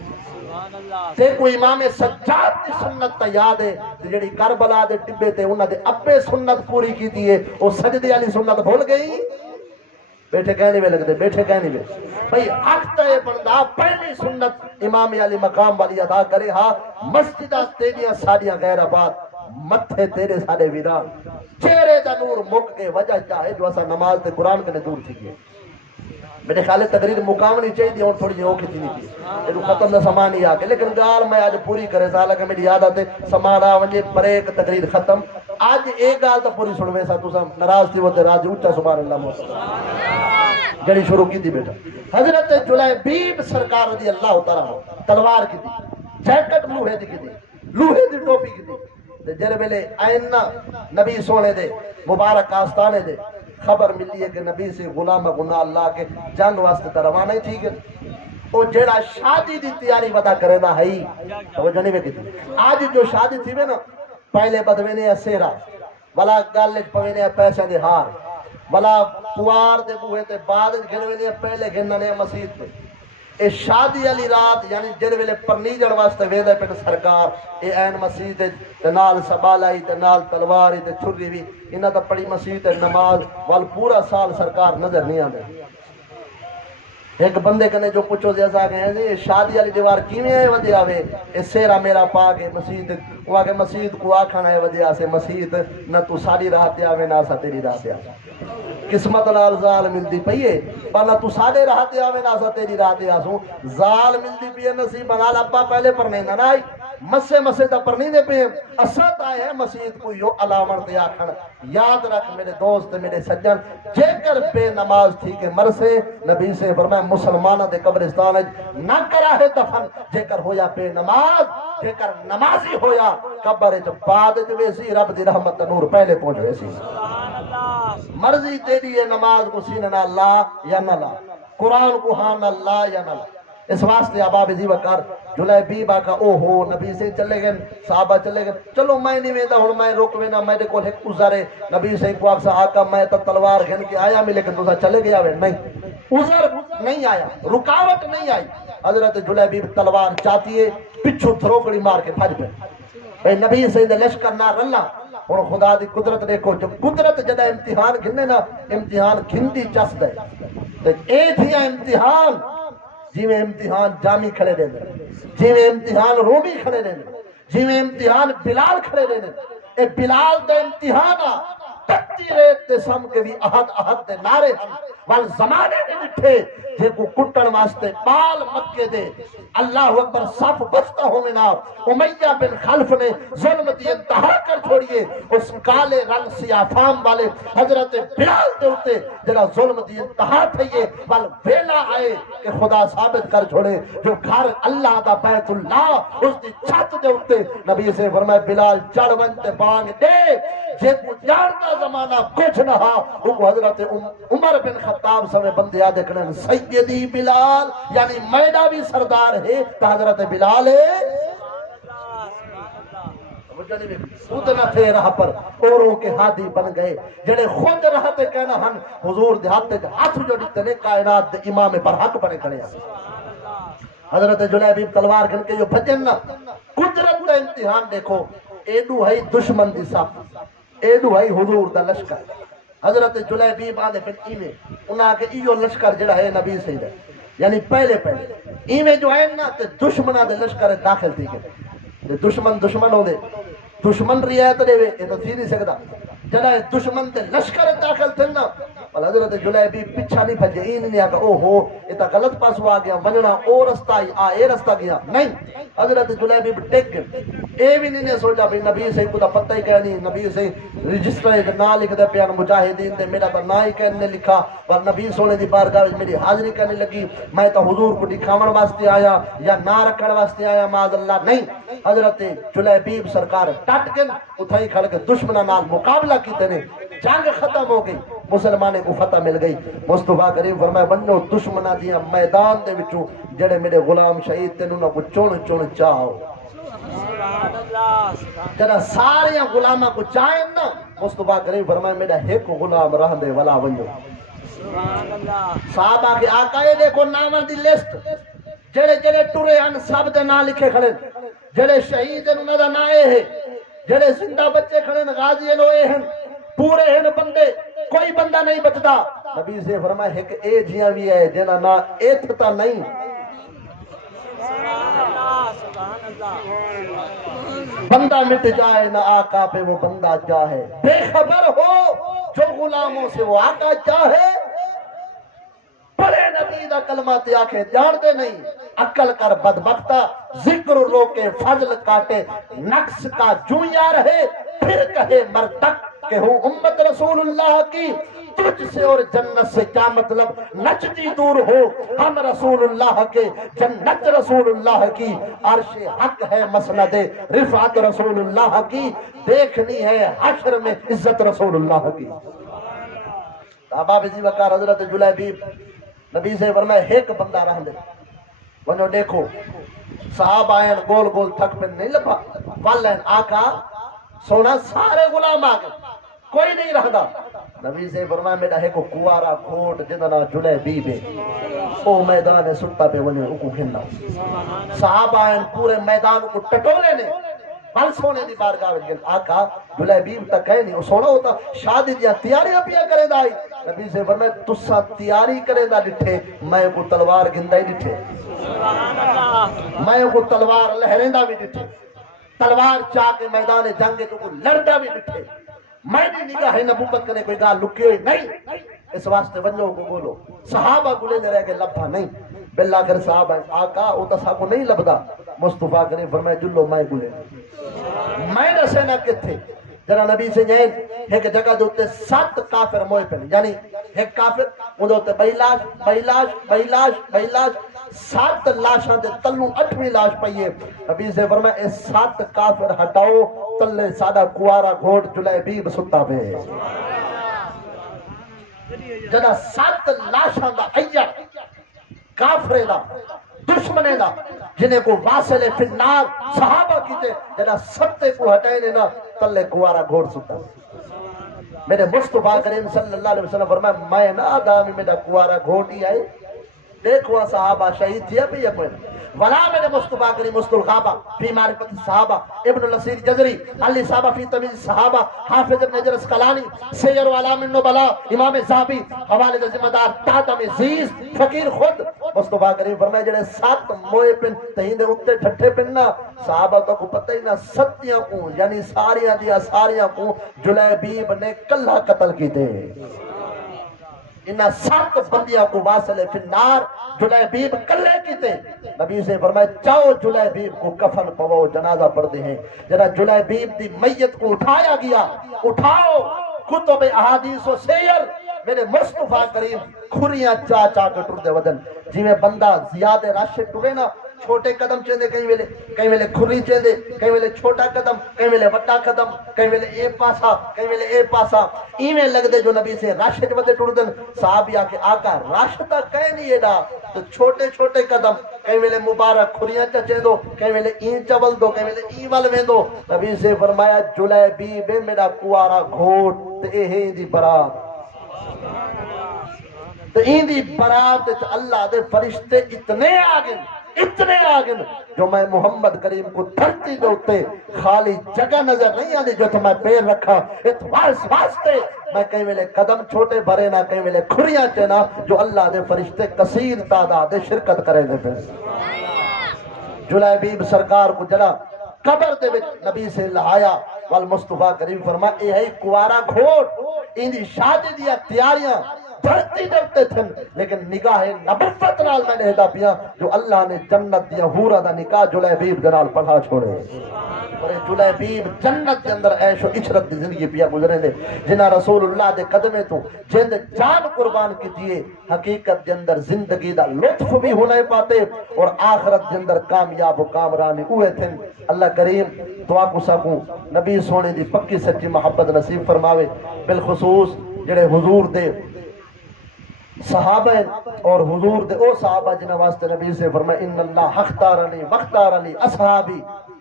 تے کو امام سجاد دی سنت تا یاد ہے جڑی کربلا دے ٹبے تے انہاں دے ابے سنت پوری کیتی ہے او سجدے والی سنت بھول گئی بیٹھے کہنے میں لگتے بیٹھے کہنے میں بھئی حق تے بندہ پہلی سنت امام علی مقام والی ادا کرے ہاں مسجدہ تیریاں ساڑیاں غیر آباد متھے تیرے سارے ویران چہرے دا نور مک کے وجہ چاہے جو ایسا نماز تے قرآن کے دور تھی گئے میرے خیال تقریر مقام نہیں چاہیے اور تھوڑی ہو کی تھی نہیں تھی یہ ختم دا سامان ہی آکے لیکن گال میں آج پوری کرے سالا کہ میری یاد آتے سامان ونجے بریک تقریر ختم آج ایک گال تا پوری سنوے سا تو سا نراز تھی وہ تے راج اچھا سبحان اللہ موسیقی جڑی شروع کی تھی بیٹا حضرت جلیبیب سرکار رضی اللہ تعالیٰ تلوار کی تھی جیکٹ لوہے دی کی تھی لوہے دی ٹوپی کی تھی جرے ویلے آئینہ نبی سونے دے مبارک آستانے دے خبر ملی ہے کہ نبی سے غلام گناہ اللہ کے جنگ واسطے تروانہ ہی تھی کہ وہ جڑا شادی دی تیاری ودا کرے نا ہی وہ جنی میں کی تھی آج جو شادی تھی میں نا پہلے بدوینے سیرا ولا گالج پوینے پیسے دے ہار ولا پوار دے بوہے تے بعد گھنوینے پہلے گھننے مسجد پہ اے شادی علی رات یعنی جن ویلے پرنیجن واسطے ویدے پہ سرکار اے این مسجد تے نال سبالائی تے نال تلواری تے چھری بھی انہاں تا پڑی مسجد تے نماز وال پورا سال سرکار نظر نہیں آندے ایک بندے کنے جو پوچھو جیسا کہ ہیں شادی علی دیوار کیویں ہے ودی آوے اے سیرا میرا پاک ہے مسجد وہ آگے مسجد کو آکھانا ہے ودی آسے مسجد نہ تو ساری راہ تے آوے نہ سا تیری راہ تے آوے قسمت نال زال ملدی پئیے پر نہ تو ساڑے راہ تے آوے نہ سا تیری راہ تے آسوں زال ملدی پئیے نصیب نال ابا پہلے پر نہیں نہ آئی مسے مسے دا پر نہیں دے پہ اسد آئے مسجد کو یو علامر دے آکھن یاد رکھ میرے دوست میرے سجن جے کر بے نماز تھی کہ مرسے نبی سے فرمایا مسلمانہ دے قبرستان نہ کرا ہے دفن جے کر ہویا بے نماز جے کر نمازی ہویا قبر بعد ویسی رب دی رحمت نور پہلے پہنچ ویسی مرضی تیری ہے نماز کو سینہ نہ لا یا نہ لا قرآن کو ہاں نہ لا یا نہ لا اس واسطے اباب زی وقار جلیبیبہ کا او ہو نبی سے چلے گئے صحابہ چلے گئے چلو میں نہیں ویندہ ہوں میں روک وینا میں دے کول ایک عذر ہے نبی سے کو آکسا آقا میں تا تلوار گھن کے آیا میں لیکن دوسرا چلے گیا وے نہیں عذر نہیں آیا رکاوٹ نہیں آئی حضرت جلیبیب تلوار چاہتی ہے پچھو تھروکڑی مار کے بھاج پہ نبی سے لشکر نہ رلا اور خدا دی قدرت دیکھو جب قدرت جدہ امتحان گھننے نا امتحان گھندی چس دے تو اے تھیا امتحان جی میں امتحان جامی کھڑے دے دے جی میں امتحان رومی کھڑے دے دے جی میں امتحان بلال کھڑے دے دے اے بلال دے امتحانا تکتی ریت دے سم کے بھی احد دے نارے ہم وال زمانے دے مٹھے جے کو کٹن واسطے پال مکے دے اللہ اکبر صف بستا ہونے نا امیہ بن خلف نے ظلم دی انتہا کر چھوڑیے اس کالے رنگ سیافام والے حضرت بلال دے ہوتے جنہا ظلم دی انتہا تھئیے وال ویلا آئے کہ خدا ثابت کر چھوڑے جو گھر اللہ دا بیت اللہ اس دی چھت دے ہوتے نبی سے فرمائے بلال چڑ ونتے بانگ دے جے کو جانتا زمانہ کچھ نہ ہا وہ حضرت عمر بن خطاب سمیں بندے آدھے کرنے سیدی بلال یعنی میڈا بھی سردار ہے تو حضرت بلال ہے خود نہ تھے راہ پر اوروں کے ہادی بن گئے جڑے خود رہتے کہنا ہن حضور دیہاتے ہاتھ جو دیتے کائنات دے امام پر حق بنے کھڑے حضرت جلیبیب تلوار گھن کے جو بھجن نا قدرت دا امتحان دیکھو ایڈو ہے دشمن دی صف ایڈو ہے حضور دا لشکر حضرت جلیبیب آدھے پھر ایمیں انہاں کے ایو لشکر جڑا ہے نبی سید ہے یعنی پہلے ایمیں جو ہے نا تے دشمنہ دے لشکر داخل تھی گئے دشمن ہو دے دشمن رعایت دے وے یہ تو تھی نہیں سکتا جڑا دشمن تے لشکر داخل تھے نا حضرت جلیبیب پیچھا نہیں بھجے این نہیں آگا او ہو یہ تا غلط پاسو آ گیا ونجنا او رستہ ہی اے رستہ گیا نہیں حضرت جلیبیب ٹیک گئے اے بھی نہیں سوچا بھی نبی سے کو پتہ ہی کہنی نبی سے رجسٹر نا لکھ دے پیان مجاہدین تے میرا تا نا ہی کہنے لکھا اور نبی سونے دی بارگاہ وچ میری حاضری کرنے لگی میں تا حضور کو دکھاون واسطے آیا یا نا رکھن واسطے آیا معاذ اللہ نہیں حضرت جلیبیب سرکار ٹٹ کے اتھائی کھڑ کے دشمنوں نال مقابلہ کیتے نے جنگ ختم ہو گئی مسلمانے کو فتح مل گئی مصطفیٰ کریم فرمائے ونجو دشمنہ دیاں میدان دے وچوں جڑے میرے غلام شہید تے انہاں کو چون چاہو جڑا سارے غلاماں کو چاہیں نا مصطفیٰ کریم فرمائے میرا ایک غلام رہ دے ولا ونجو صحابہ کے آقا یہ دیکھو نامہ دی لسٹ جڑے ٹرے ہن سب دے نام لکھے کھڑے جڑے شہید ہیں انہاں دا نام اے ہے جڑے زندہ بچے کھڑے غازی ہوئے ہیں پورے ہیں بندے کوئی بندہ نہیں بچتا نبی سے فرمایا ایک اے جیاں بھی ہے جنہاں نا ایتھتا نہیں بندہ مٹ جائے نہ آقا پہ وہ بندہ چاہے بے خبر ہو جو غلاموں سے وہ آقا چاہے بڑے نبی دا کلمہ تے آنکھیں جانتے نہیں عقل کر بدبختہ ذکر روکے فضل کاٹے نقص کا جویا رہے پھر کہے مرتق کہ ہوں امت رسول اللہ کی تجھ سے اور جنت سے کیا مطلب نچتی دور ہو ہم رسول اللہ کے جنت رسول اللہ کی عرش حق ہے مسند رفعت رسول اللہ کی دیکھنی ہے حشر میں عزت رسول اللہ کی ابا بزی وقار حضرت جلیبیب نبی سے فرمایا ایک بندہ رہ دے ونو دیکھو صحابہ آئین گول گول تھک پہ نہیں لپا والین آقا سونا سارے غلام آگے کوئی نہیں رہا نبی سے فرمایا میرا ہے کو کوارا کھوٹ جننا جلیبیب او میدان ستا پہ ونے اکو گھننا صحابہ آئین پورے میدان کو ٹٹولے نے پل سونے دی بارگاہ وچ آقا جلیبیب تک ہے نہیں سونا ہوتا شادی دیا تیاریاں پیا کرے دائی نبی سے فرمایا تسا تیاری کرے دا ڈٹھے میں کو تلوار گھندا ہی ڈٹھے میں کو تلوار لہریں دا بھی ڈٹھے تلوار چاہ کے میدان جنگ تو کو لڑدا بھی ڈٹھے میں نے نگاہ نبوت کرے کوئی گال لکی ہوئی نہیں اس واسطے ونجو کو بولو صحابہ گلے نے رہ کے لبھا نہیں باللہ کر صحابہ آقا او تسا کو نہیں لبدا مصطفیٰ کریم فرمائے جلو میں گلے میں دسے نہ کتھے جنا نبی سے جائیں ایک جگہ دوتے 7 کافر موئے پہنے یعنی ایک کافر وہ دوتے بئی لاش 7 لاشاں دے تلوں 8ویں لاش پئیے نبی سے فرمائے اے 7 کافر ہٹاؤ تلے سادہ کوارا گھوڑ جلیبیب ستا بے جنا 7 لاشاں دا ایار کافرے دا دشمنے دا جنہیں کو واصل فی النار صحابہ کیتے جنا 7 کو ہٹائے لینا تلے کوارا گھوڑ ستا میرے مصطفیٰ کریم صلی اللہ علیہ وسلم فرمایا میں نہ آدامی میرا کوارا گھوڑ ہی آئے دیکھو صحابہ شہید تھی ابھی اپنے ولا میرے مصطفیٰ کریم مستلغابہ فی معرفت صحابہ ابن الاسیر جزری علی صحابہ فی تمیز صحابہ حافظ ابن حجر اسقلانی سیر علام النبلا امام زہبی حوالے ذمہ دار تحتم عزیز فقیر خود مصطفیٰ کریم فرمائے جڑے 7 موئے پن تہین دے اتے ٹھٹھے پننا صحابہ تو کو پتہ ہی نہ ستیاں کو یعنی ساریاں کو جلیبیب نے کلہ قتل کی دے انہا 7 بندیاں کو واصل فی النار جلیبیب کلے کی تھے نبی سے فرمائے چاہو جلیبیب کو کفن پوو جنازہ پڑھ دے ہیں جنا جلیبیب دی میت کو اٹھایا گیا اٹھاؤ کتب احادیث و سیر میرے مصطفیٰ کریم کھریاں چاہ کے ٹر دے ودن جی میں بندہ زیادہ راشے ٹرے نا چھوٹے قدم چندے کہیں ویلے کھری چندے کہیں ویلے چھوٹا قدم کہیں ویلے وڈا قدم کہیں ویلے اے پاسا کہیں ویلے اے پاسا ایویں لگ دے جو نبی سے راشد ودے ٹردن صحابیہ کے آقا راشدہ کہیں نہیں ایڈا تو چھوٹے قدم کہیں ویلے مبارک کھریاں چچے دو کہیں ویلے این چول دو کہیں ویلے این والویں دو نبی سے فرمایا جلیبیب میرا کوارا گھوٹ تے اے دی برات تو این دی برات اللہ دے فرشتے اتنے آگن جو میں محمد کریم کو دھرتی دوتے خالی جگہ نظر نہیں آنے جو تو میں پیر رکھا اتواس واسطے میں کہیں ویلے قدم چھوٹے بھرے نہ کہیں ویلے کھریاں چنا جو اللہ دے فرشتے کثیر تعداد شرکت کریں دے پھر جلیبیب سرکار کو جلا قبر دے وچ نبی سے لہایا والمصطفیٰ کریم فرما اے ہے کوارا گھوٹ ان دی شادی دیا تیاریاں دھرتی دیتے تھے لیکن نگاہ نبوت نال میں نے ہدا پیا جو اللہ نے جنت دیا حورا دا نکاح جلیبیب دنال پڑھا چھوڑے اور جلیبیب جنت کے اندر عیش و عشرت دی زندگی پیا گزرے دے جنہ رسول اللہ دے قدمے تو جند جان قربان کی دیئے حقیقت دے اندر زندگی دا لطف بھی ہونے پاتے اور آخرت دے اندر کامیاب و کامرانی ہوئے تھے اللہ کریم دعا کو سکوں نبی سونے دی پکی سچی محبت نصیب فرماوے بالخصوص جڑے حضور دے صحابہ اور حضور دے او صحابہ جنہ واسطے نبی سے فرمائے ان اللہ اختارنی واختارنی اصحابی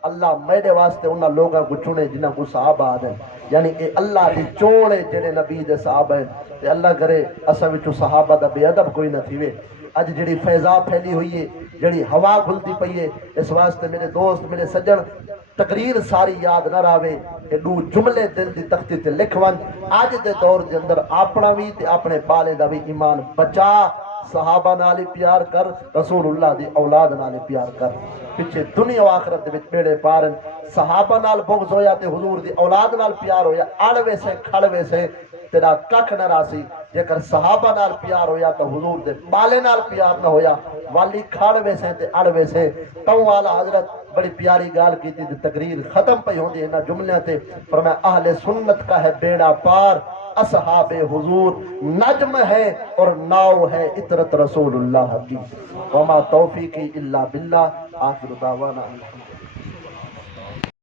اللہ میرے واسطے انہاں لوگاں کو چنے جنہ کو صحابہ آدھیں یعنی اے اللہ دی چوڑے جڑے نبی دے صحابہ ہیں تے اللہ کرے اساں وچوں صحابہ دا بے ادب کوئی نہ تھیوے اج جڑی فیضا پھیلی ہوئی ہے جڑی ہوا گھلتی پئی ہے اس واسطے میرے دوست میرے سجن تقریر ساری یاد نہ راوے کہ دو جملے دل دی تختی تے لکھوان آج دے دور دے اندر اپنا بھی تے اپنے بالے دا بھی ایمان بچا صحابہ نال پیار کر رسول اللہ دی اولاد نال پیار کر پیچھے دنیا و آخرت دے وچ بیڑے پارن صحابہ نال بغض ہویا تے حضور دی اولاد نال پیار ہویا اڑوے سے کھڑوے سے تیرا ککھ نہ راسی جے کر صحابہ نال پیار ہویا تو حضور دے بالے نال پیار نہ ہویا والی کھڑوے سے تے اڑوے سے تو والا حضرت بڑی پیاری گال کی تھی تقریر ختم پہ ہوندی ہے نا جملے تے فرمایا اہل سنت کا ہے بیڑا پار اصحاب حضور نجم ہے اور ناؤ ہے اطرت رسول اللہ کی وما توفیقی الا باللہ آخر دعوانا